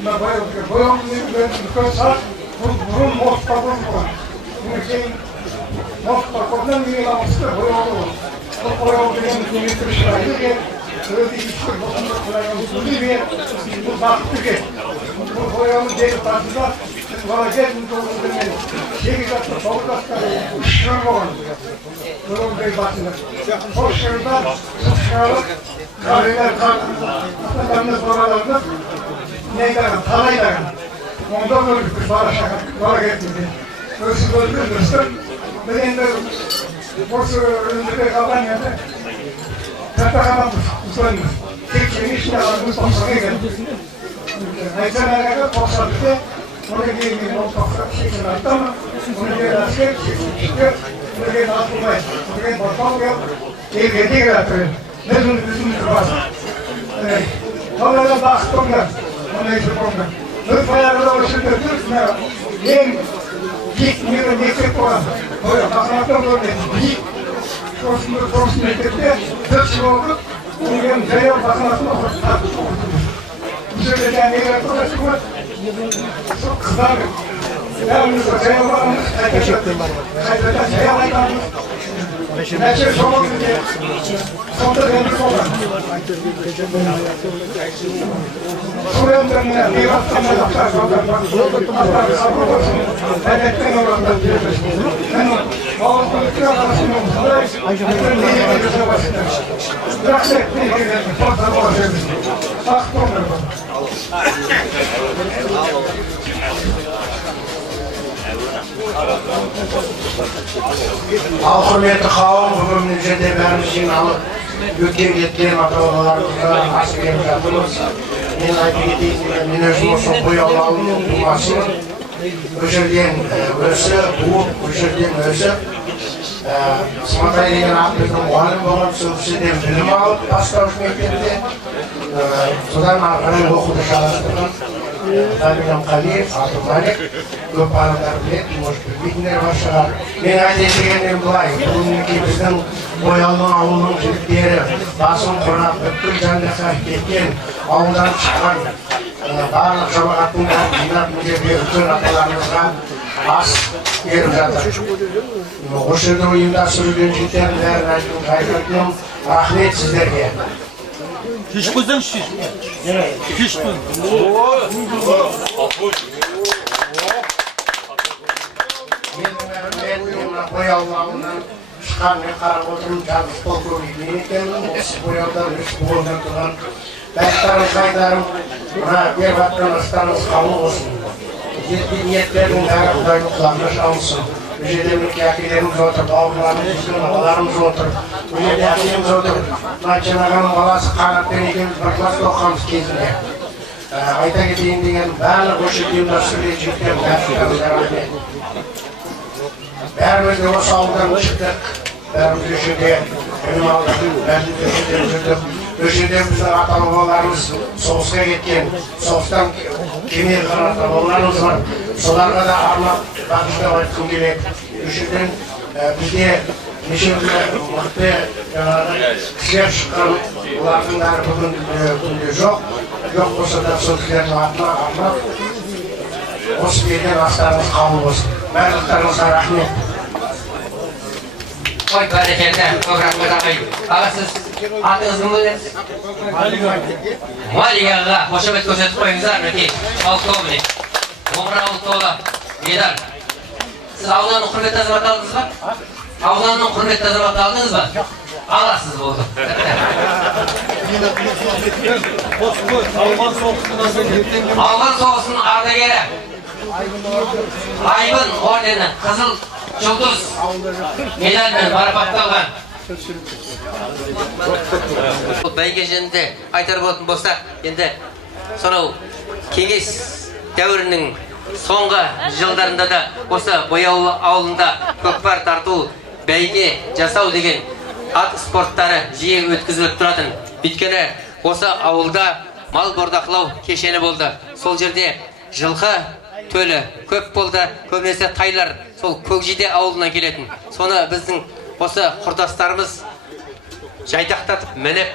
Мына бояулы үлкен сақ, бұл бұрын мосқа болған. Бұл кейін мосқа қолдан деген ауысты бояулы бол. Бұл бояулы деген көмекті шырайды ген. Өзі ішкі болғанда құлайын сүлі бер. Бұл бақытты ген. Бұл бояулы деген басында бала жердің тоғыздырмен 8 жаста, 9 жаста шыр болған. Бояулы басында. Сол шырда шығалық қарилар аталарымыз бораларды нейдаған, талайдаған. Онда өліп бала кетті. Өсіп өліп өстіп, біз енді осы өндірде қалған енді картағанамыз, ұстаймыз. Тек жеңі ішінде қалымыз тоқсаға келді. Айтсан әрәгі тоқсатыды, оны кейін ол тоқсат 80 аттамы, оны кейін әскер, 82, оны кейін атылмай, оны кейін баспал келіп, елгенде келіп, біз өзімізді басып. Олардан бақыт болыңдар, оны ешіп болыңдар. Біз баяғыда өшілді түрсіне ең биік мені мектеп болған. Қасынаттан көрінеді, биік. Сосын мектепте 4 жыл оқып, оған жаяу қасынатын оқып. Бұл жерде жәнегелер тұрғасы көп. Сол қыздар, бәріміз жаяу бағымыз, қайтадан жаяу айтамыз. Нәтиже жолы бізде сонда енді болған. Сол енді мейраттан айлақтар жолдан аттары сабыр болсын, әдеттен орындан бермесін. Мен ауыздың үлкен арасының құдай менеге жасабасындар. Рахмет менегелердің тоқтар бола бермесін. Бақыт болыңдар. Ал құрметті қауым, бүгін мына жерде бәріміз жиналып, өткен кеткен ата-бабаларымызға ас беріп жатырмыз. Мен айта кетейін, мен өзім осы бояулы ауылының тумасымын. Бұл жерден өсіп, туып, бұл жерден өсіп, Сматай деген атбектің мұғалім болған, сол жерден білім алып, бастауыш мектепте. Содан ары оқуды жалғастырған. Табиғам Қалиев, Аты Малик, көп адамдар біледі, может білмейтіндер бар шығар. Мен айта дегеннен былай, бүгінгі біздің бояулы ауылының жігіттері басын құрап, бүткіл жан-жаққа кеткен, ауылдан шыққан барлық жамағаттың бәрін жинап бұл жерге үлкен аталарымызға ас беріп жатыр. Осы жерде ұйымдастырып жүрген жігіттердің бәрін айтып рахмет сіздерге. Кеш қойсаңызшы. Кеш қой. Мен Бояулы ауылынан шыққан, мен қарап отырмын, жалғыз полковник мен екенмін. Осы Бояудан өз қолынан тұрған бәріқтарыңызға айтарым, мына беріп жатқан астарыңыз қабыл болсын. Жеткен ниеттердің бәрі Құдайдың құлағына шалынсын. Бұл жерде мінекей әкелеріміз отыр, бауырларымыз, біздің балаларымыз отыр. Бұл жерде әкелеріміз отыр. Мына жаңағының баласы Қанатпен екеуміз бір класста оқығанбыз кезінде. Айта кетейін деген барлық осы ұйымдастырылған жігіттердің бәрі бәріміз де осы ауылдан шықтық, бәріміз осы жерде білім алдық, бәріміз осы жерде жүрдік. Осы жерде біздің ата-бабаларымыз соғысқа кеткен, соғыстан кемел қалған ата-бабаларымыз бар. Соларға да арнап бағыштап айтқым келеді. Осы жерден бізде неше мықты кісілер шыққан, олардың бәрі бүгін күнде жоқ. Жоқ болса да сол кісілердің атына арнап осы берген астарыңыз қабыл болсын. Барлықтарыңызға рахмет. Ой, бәрекелді, көп рахмет ағай. Аға, сіз атыңыз кім болесіз? Малик ағаға қошемет көрсетіп қойыңыздар, мінекей, полковник. Омырауы толы медаль. Сіз ауданның құрметті азаматы алдыңыз ба? Ауданның құрметті азаматы алдыңыз ба? Аласыз болды. Ауған соғысының ардагері. Айбын ордені, қызыл жұлдыз медальмен марапатталған. Бәйге жөнінде айтар болатын болсақ, енді сонау кеңес дәуірінің соңғы жылдарында да осы Бояулы ауылында көкпар тарту, бәйге жасау деген ат спорттары жиі өткізіліп тұратын. Өйткені осы ауылда мал бордақылау кешені болды. Сол жерде жылқы төлі көп болды, көбінесе тайлар сол Көкжиде ауылынан келетін. Соны біздің осы құрдастарымыз жайдақтатып, мініп,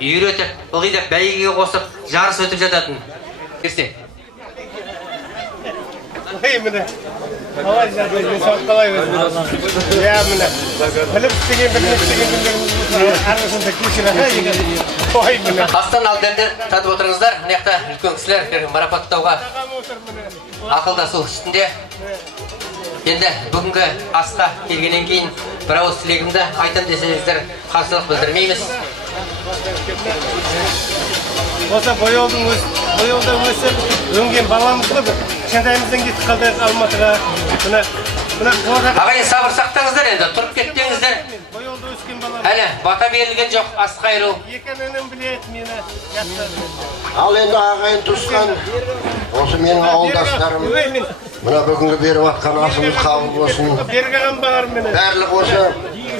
үйретіп, ылғи да бәйгеге қосып, жарыс өтіп жататын. Керсе. Міне, қалай жағдай жасап қалай өзі. Міне, біліп істеген, білмеп істеген күндеріміз арасында кешіреді. Ой, міне. Астан алдарды татып отырыңыздар. Мынаяқта үлкен кісілер марапаттауға ақылдасу үстінде. Енді бүгінгі асқа келгеннен кейін бір ауыз тілегімді айтам десеңіздер қарсылық білдірмейміз. Осы Бояулда өсіп өнген баламызды бір кішкентайымыздан кетіп қалды Алматыға. Ағайын сабыр сақтаңыздар енді, тұрып кеттіңіздер. Әлі бата берілген жоқ, асқа айыру. Екенінен білет мені жақсы. Ал енді ағайын тұсқан, осы менің ауылдастарым, мына бүгінгі беріп атқан асымыз қабыл болсын. Бергаған бағар мені. Бәрлік осы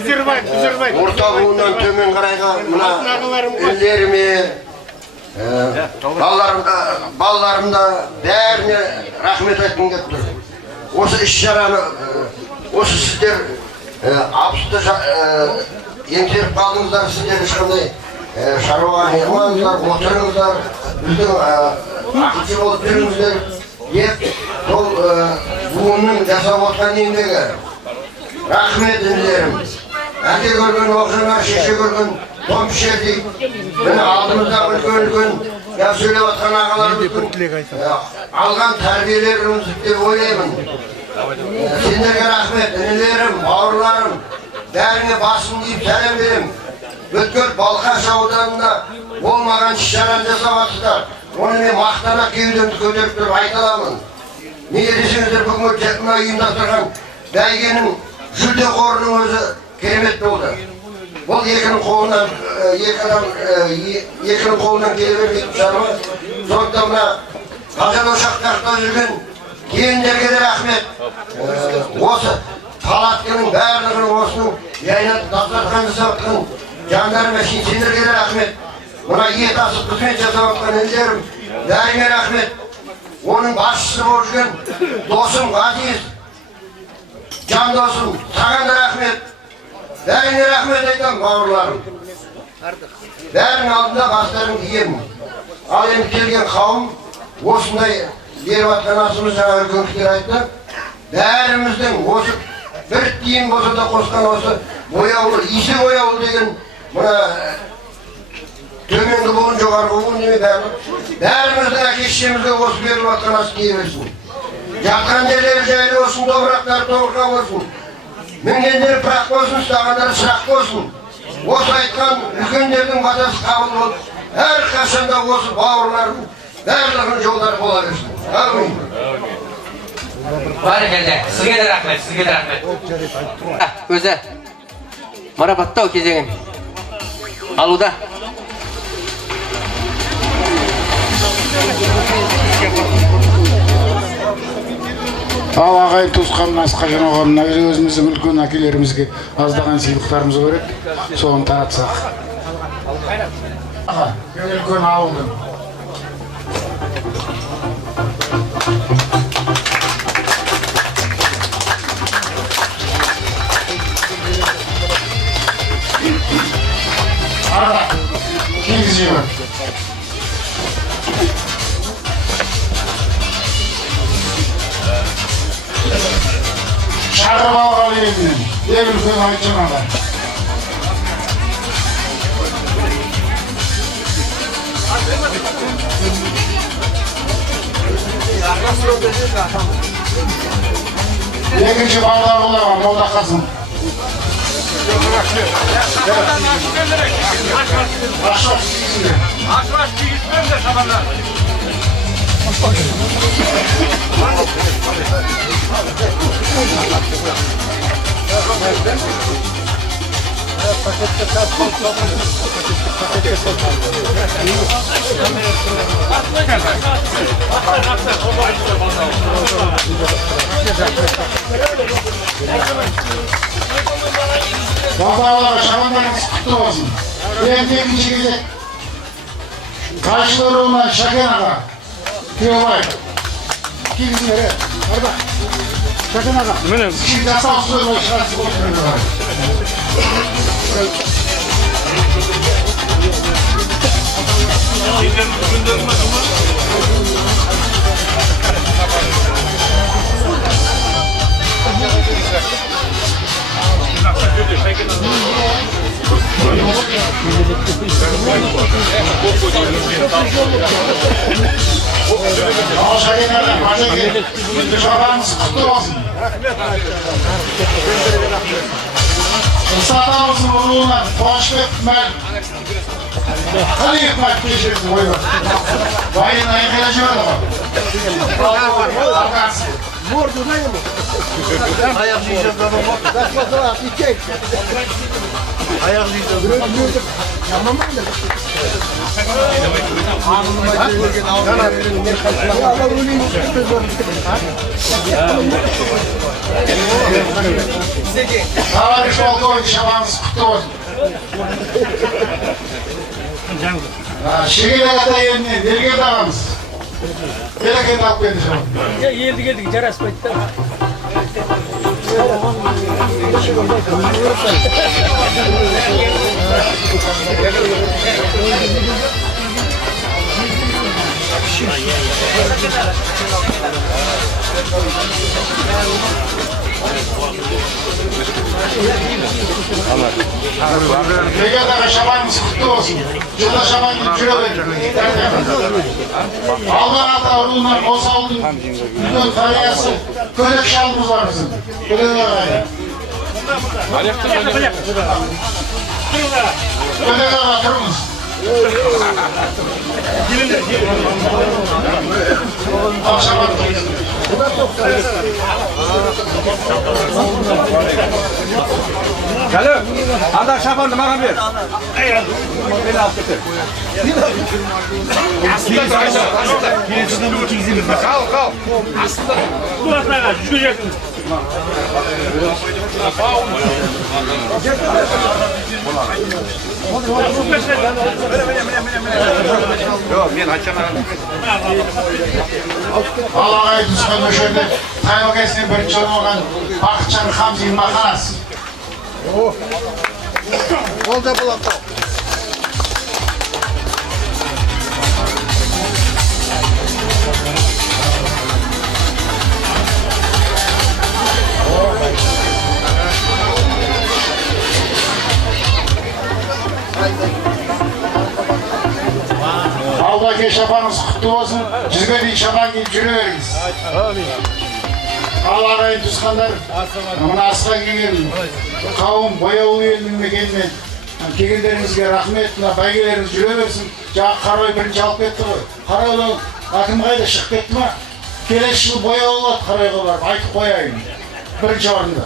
Үзірбай. орта буыннан төмен қарайға мына үйлеріме, балаларымда бәріне рахмет айтқым келіп тұр. Осы іс-шараны, осы сіздер абсты еңсеріп қалдыңыздар, сіздер ешқандай шаруаға айырмаңыздар, отырыңыздар, біздің ақылшы болып жүріңіздер. Сол буынның жасап отқан еңбегі. Рахмет інілерім. Әке көрген оқжанар, шеше көрген том пішердей. Міне алдымызда үлкен сөйлеп отқан ағаларымыздың алған тәрбиелеріміз деп ойлаймын. Сендерге рахмет, інілерім, бауырларым, бәріңе басын дейіп сәлем берем. Өткел Балқаш ауданында болмаған іс-шараны жасап жатсыздар. Оны мен мақтана кеудемді көтеріп тұрып айта аламын. Неге десеңіздер, бүгінгі ұйымдастырған бәйгенің жүлде қорының өзі керемет болды. Бұл екінің қолынан келе бермейтін шаруа. Сондықтан мына қазан ошақтарында жүрген келіндерге де рахмет. Осы палатканың барлығын осының яйнат дастархан жасап жатқан жандарыма сендерге де рахмет. Мына ет асып қызмет жасап жатқан інілерім, бәріңе рахмет. Оның басшысы болып жүрген досым Ғазиз, жан досым, саған да рахмет. Бәріңе рахмет айтам, бауырларым. Бәрінің алдында бастарыңды иемін. Ал енді келген қауым осындай беріп жатқан асымыз жаңа үлкен кісілер айтты. Бәріміздің осы бір тиын болса да қосқан осы бояулы, исе бояулы деген мына төменгі буын, жоғарғы буын неме бәріміздің әке-шешемізге осы беріп жатқан ас тие берсін. Жатқан жерлері жайлы болсын, топырақтары тобырға болсын. Мінгендері пырақ болсын, ұстағандары шырақ болсын. Осы айтқан үлкендердің батасы қабыл болып, әр қашанда осы бауырлардың барлығының жолдары бола берсін. Әумин. Барекелді. Сізге де рахмет, сізге де рахмет. Өзі марапаттау кезеңін алуда. Ал ағайын туысқан асқа жинауға мына өзіміздің үлкен әкелерімізге аздаған сыйлықтарымыз бар еді, соны таратсақ. Үлкен ауылдың. Арада, кеңіз жеңі. Шағырып алғалы елінен, ел үлкен айтшымаға. Екінші балдар оларға молда қасым. Ашваш кигізбен де шабандар. Балдағаларға шабандарыңыз құтты болсын. Екінші кезек Қайшылы руынан Шакен аға Күйеубай кигізіңдер, арда Шакен аға сізге жасау сөйлеу шығарсы отырыңыздар. Ал Шакен аға, Мажеке, шабаныңыз құтты болсын. Сатамыздың ұруынан Қуанышбек мәл Қалиев мәл кешірді ойбар. Байын айқайда жіберді ғой. Морду дай ему. Аяқ жейсем заман болды. Дашпаса итек. Аяқ жейсем. Жамамайды. Товарищ полковник, шабаныңыз құтты болсын. Шегел ата еліне Бергелді ағамыз. Берекет алып келді шабан. Елді келдік жараспайды да. Берекет аға шабаныңыз құтты болсын. Жылда шабанның жүре берді. Алдан ата руынан осы ауылдың үлкен қариясы Көлек шалымыз бар біздің. Көлек аға. Көлек аға тұрыңыз. Ал шабан Gəlі, анда шапанды маған бер. Бeni алып кетер. Қал. Дуатнаға, жүзге жетіңіз. Мен айтшамаған. Ал ағай түскен мөшерде Тайлы кәсінен бірінші орын алған Бақытжан Хамзин мақанасы. Ол да болады. шапаныңыз құтты болсын. Жүзге дейін шапан киіп жүре беріңіз. Ал ағайын туысқандар, мына асқа келген қауым Бояулы елінің мекенінен келгендеріңізге рахмет, мына бәйгелеріңіз жүре берсін. Жаңа Қарабай бірінші алып кетті ғой. Қарабайдан әкім қайда шығып кетті ма? Келесі жылы Бояулы болады Қарабайға барып, айтып қояйын. Бірінші орында.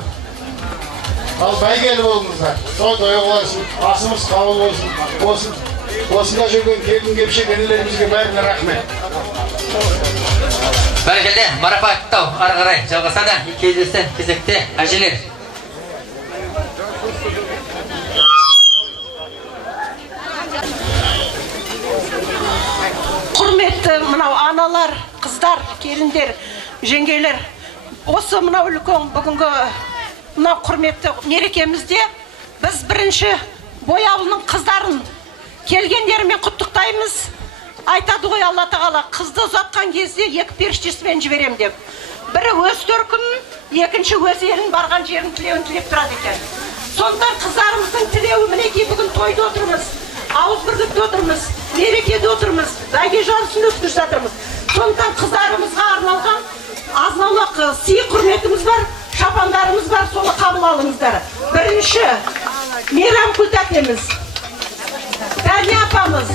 Ал бәйгелі болыңыздар. Той болсын, асымыз қабыл болсын. Осында жүрген келін-кепшек інілерімізге бәріне рахмет. Бәрекелді, марапаттау ары қарай жалғасады. Кездесі кезекте әжелер. Құрметті мынау аналар, қыздар, келіндер, жеңгелер, осы мынау үлкен бүгінгі мынау құрметті мерекемізде біз бірінші Бояулының қыздарын келгендерімен құттықтаймыз. Айтады ғой Алла тағала, қызды ұзатқан кезде екі періштесімен жіберем деп. Бірі өз төркінін, екінші өз елін барған жерін тілеуін тілеп тұрады екен. Сондықтан қыздарымыздың тілеуі мінекей бүгін тойда отырмыз, ауыз бірдікте отырмыз, мерекеде отырмыз, бәйге жарысын өткізіп жатырмыз. Сондықтан қыздарымызға арналған азын-аулақ сый құрметіміз бар, шапандарымыз бар, соны қабыл алыңыздар. Бірінші Мейрам Күлтәтеміз, Тәне апамыз,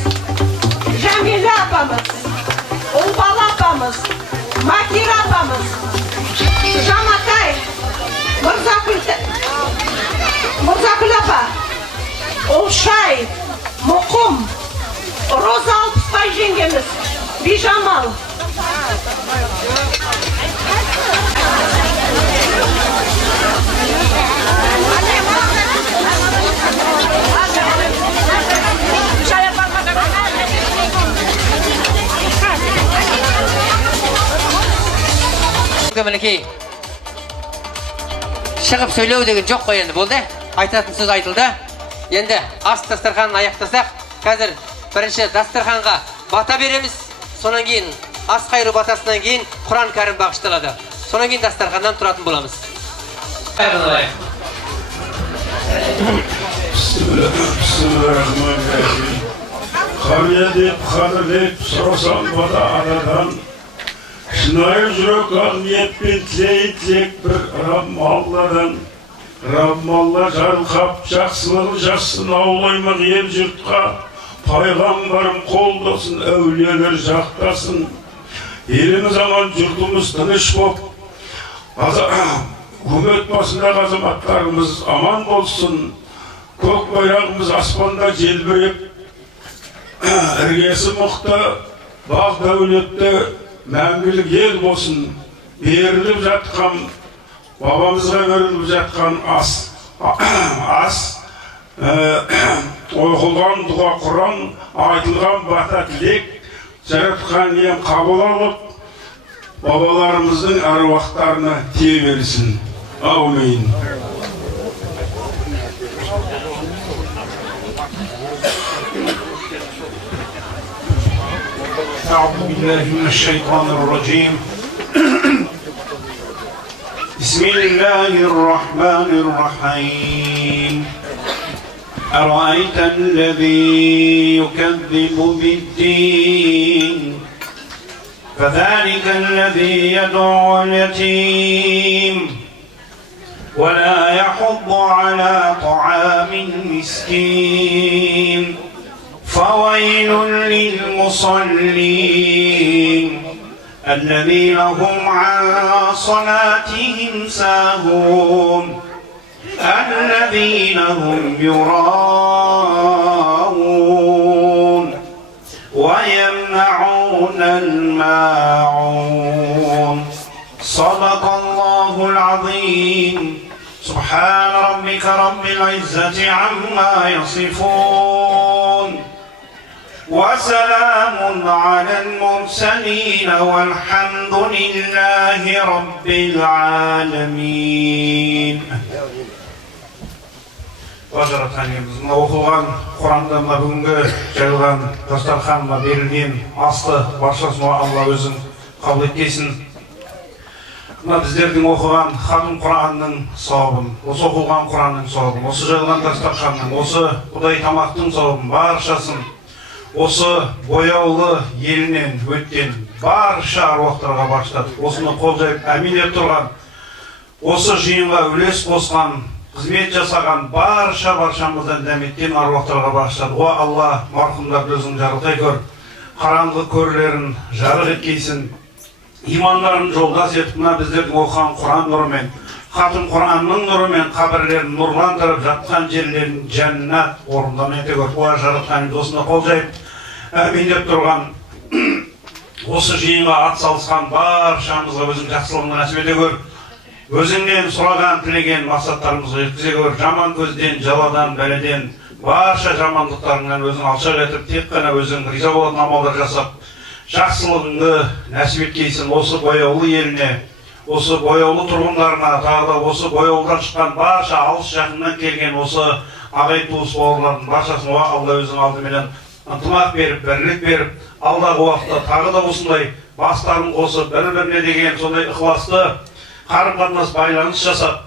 Жәмилә апамыз, Ұлбала апамыз, Макира апамыз, Жаматай, Мұрзакүл апа, Олшай, Мұқым, Роза Алпысбай жеңгеміз, Бижамал. Мінекей шығып сөйлеу деген жоқ қой енді болды. Айтатын сөз айтылды. Енді ас дастарханын аяқтасақ, қазір бірінші дастарханға бата береміз. Сонан кейін ас қайыру батасынан кейін Құран кәрім бағышталады. Сонан кейін дастарханнан тұратын боламыз. Bismillahirrahmanirrahim. Қария деп, қадірлеп, сұрасам бата анадан. Шынайы жүрек ақ ниетпен тілейін тек бір Раббым Алладан. Раббым Алла жарылқап, жақсылығын жассын аулаймақ ел жұртқа. Пайғамбарым қолдасын, әулиелер жақтасын. Еліміз аман, жұртымыз тыныш боп, үкімет басындағы азаматтарымыз аман болсын. Көк байрағымыз аспанда желбіреп, іргесі мықты, бақ дәулетті, мәңгілік ел болсын. Беріліп жатқан, бабамызға беріліп жатқан ас, оқылған дұға Құран, айтылған бата тілек, жаратқан ем қабыл алып, бабаларымыздың аруақтарына тие берсін. Аумин. أعوذ بالله من الشيطان الرجيم. بسم الله الرحمن الرحيم. أرأيت الذي يكذب بالدين فذلك الذي يدعو اليتيم ولا يحض على طعام المسكين فويل للمصلين الذين هم عن صلاتهم ساهون الذين هم يراءون ويمنعون الماعون صدق الله العظيم. سبحان ربك رب العزة عما يصفون وسلام على المرسلين والحمد لله رب العالمين. Бажаратанымыздың оқылған Құранды мына бүгінгі жайылған дастарханына берілген асты баршасын Алла өзің қабыл еткесін. Мына біздердің оқыған хатым Құранның сауабын, осы оқылған Құранның сауабын, осы жайылған дастарханның, осы Құдай тамақтың сауабын баршасын осы бояулы елінен өткен барша аруақтарға бағыштады. Осыны қол жайып әмин деп тұрған, осы жиынға үлес қосқан, қызмет жасаған баршамыздан дәметкен аруақтарға бағыштады. О Алла, марқұмдарды өзің жарылқай көр, қараңғы көрлерін жарық еткейсін, имандарын жолдас етіп, мына біздердің оқыған Құран нұрымен, хатым Құранның нұрымен қабірлерін нұрландырып, жатқан жерлерін жәннат орындана ете көр. О жарылқайым досына қол жайып әмин деп тұрған, осы жиынға ат салысқан баршамызға өзің жақсылығын нәсіп ете көр. Өзіңнен сұраған, тілеген мақсаттарымызға жеткізе көр. Жаман көзден, жаладан, бәледен, барша жамандықтарыңнан өзің алшақ етіп, тек қана өзің риза болатын амалдар жасап, жақсылығыңды нәсіп еткейсін. Осы бояулы еліне, осы бояулы тұрғындарына, тағы да осы бояулыдан шыққан барша алыс жақыннан келген осы ағай туыс бауырлардың баршасына Алла өзің алдыменен ынтымақ беріп, бірлік беріп, алдағы уақытта тағы да осындай бастарын қосып, бір-біріне деген сондай ықыласты қарым-қатынас байланыс жасап,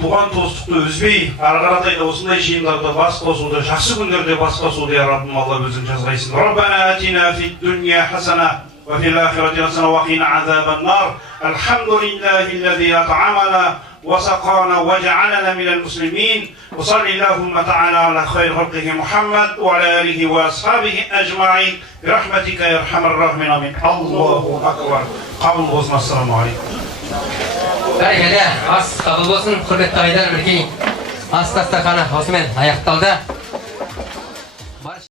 туған туыстықты үзбей, ары қаратай да осындай жиындарда бас қосуды, жақсы күндерде бас қосуды, я Раббым, Алла өзің жазғайсың. Раббана атина фид дуния хасана ва фил ахирати хасана ва қина азабан нар. Алхамдулиллахи аллази ат'амана ва сақана ва жa'алана минал муслимин. Ва салли Аллахумма ta'ala ala khayri khalqihi Muhammad wa ala alihi wa ashabihi ajma'in. Bi rahmatika ya arhamar rahimin. Amin. Allahu akbar. Qabul bo'lsin. Assalomu alaykum. Бәрекелді, ас қабыл болсын, құрметті ағайдар, мінекей ас дастарханы осымен аяқталды.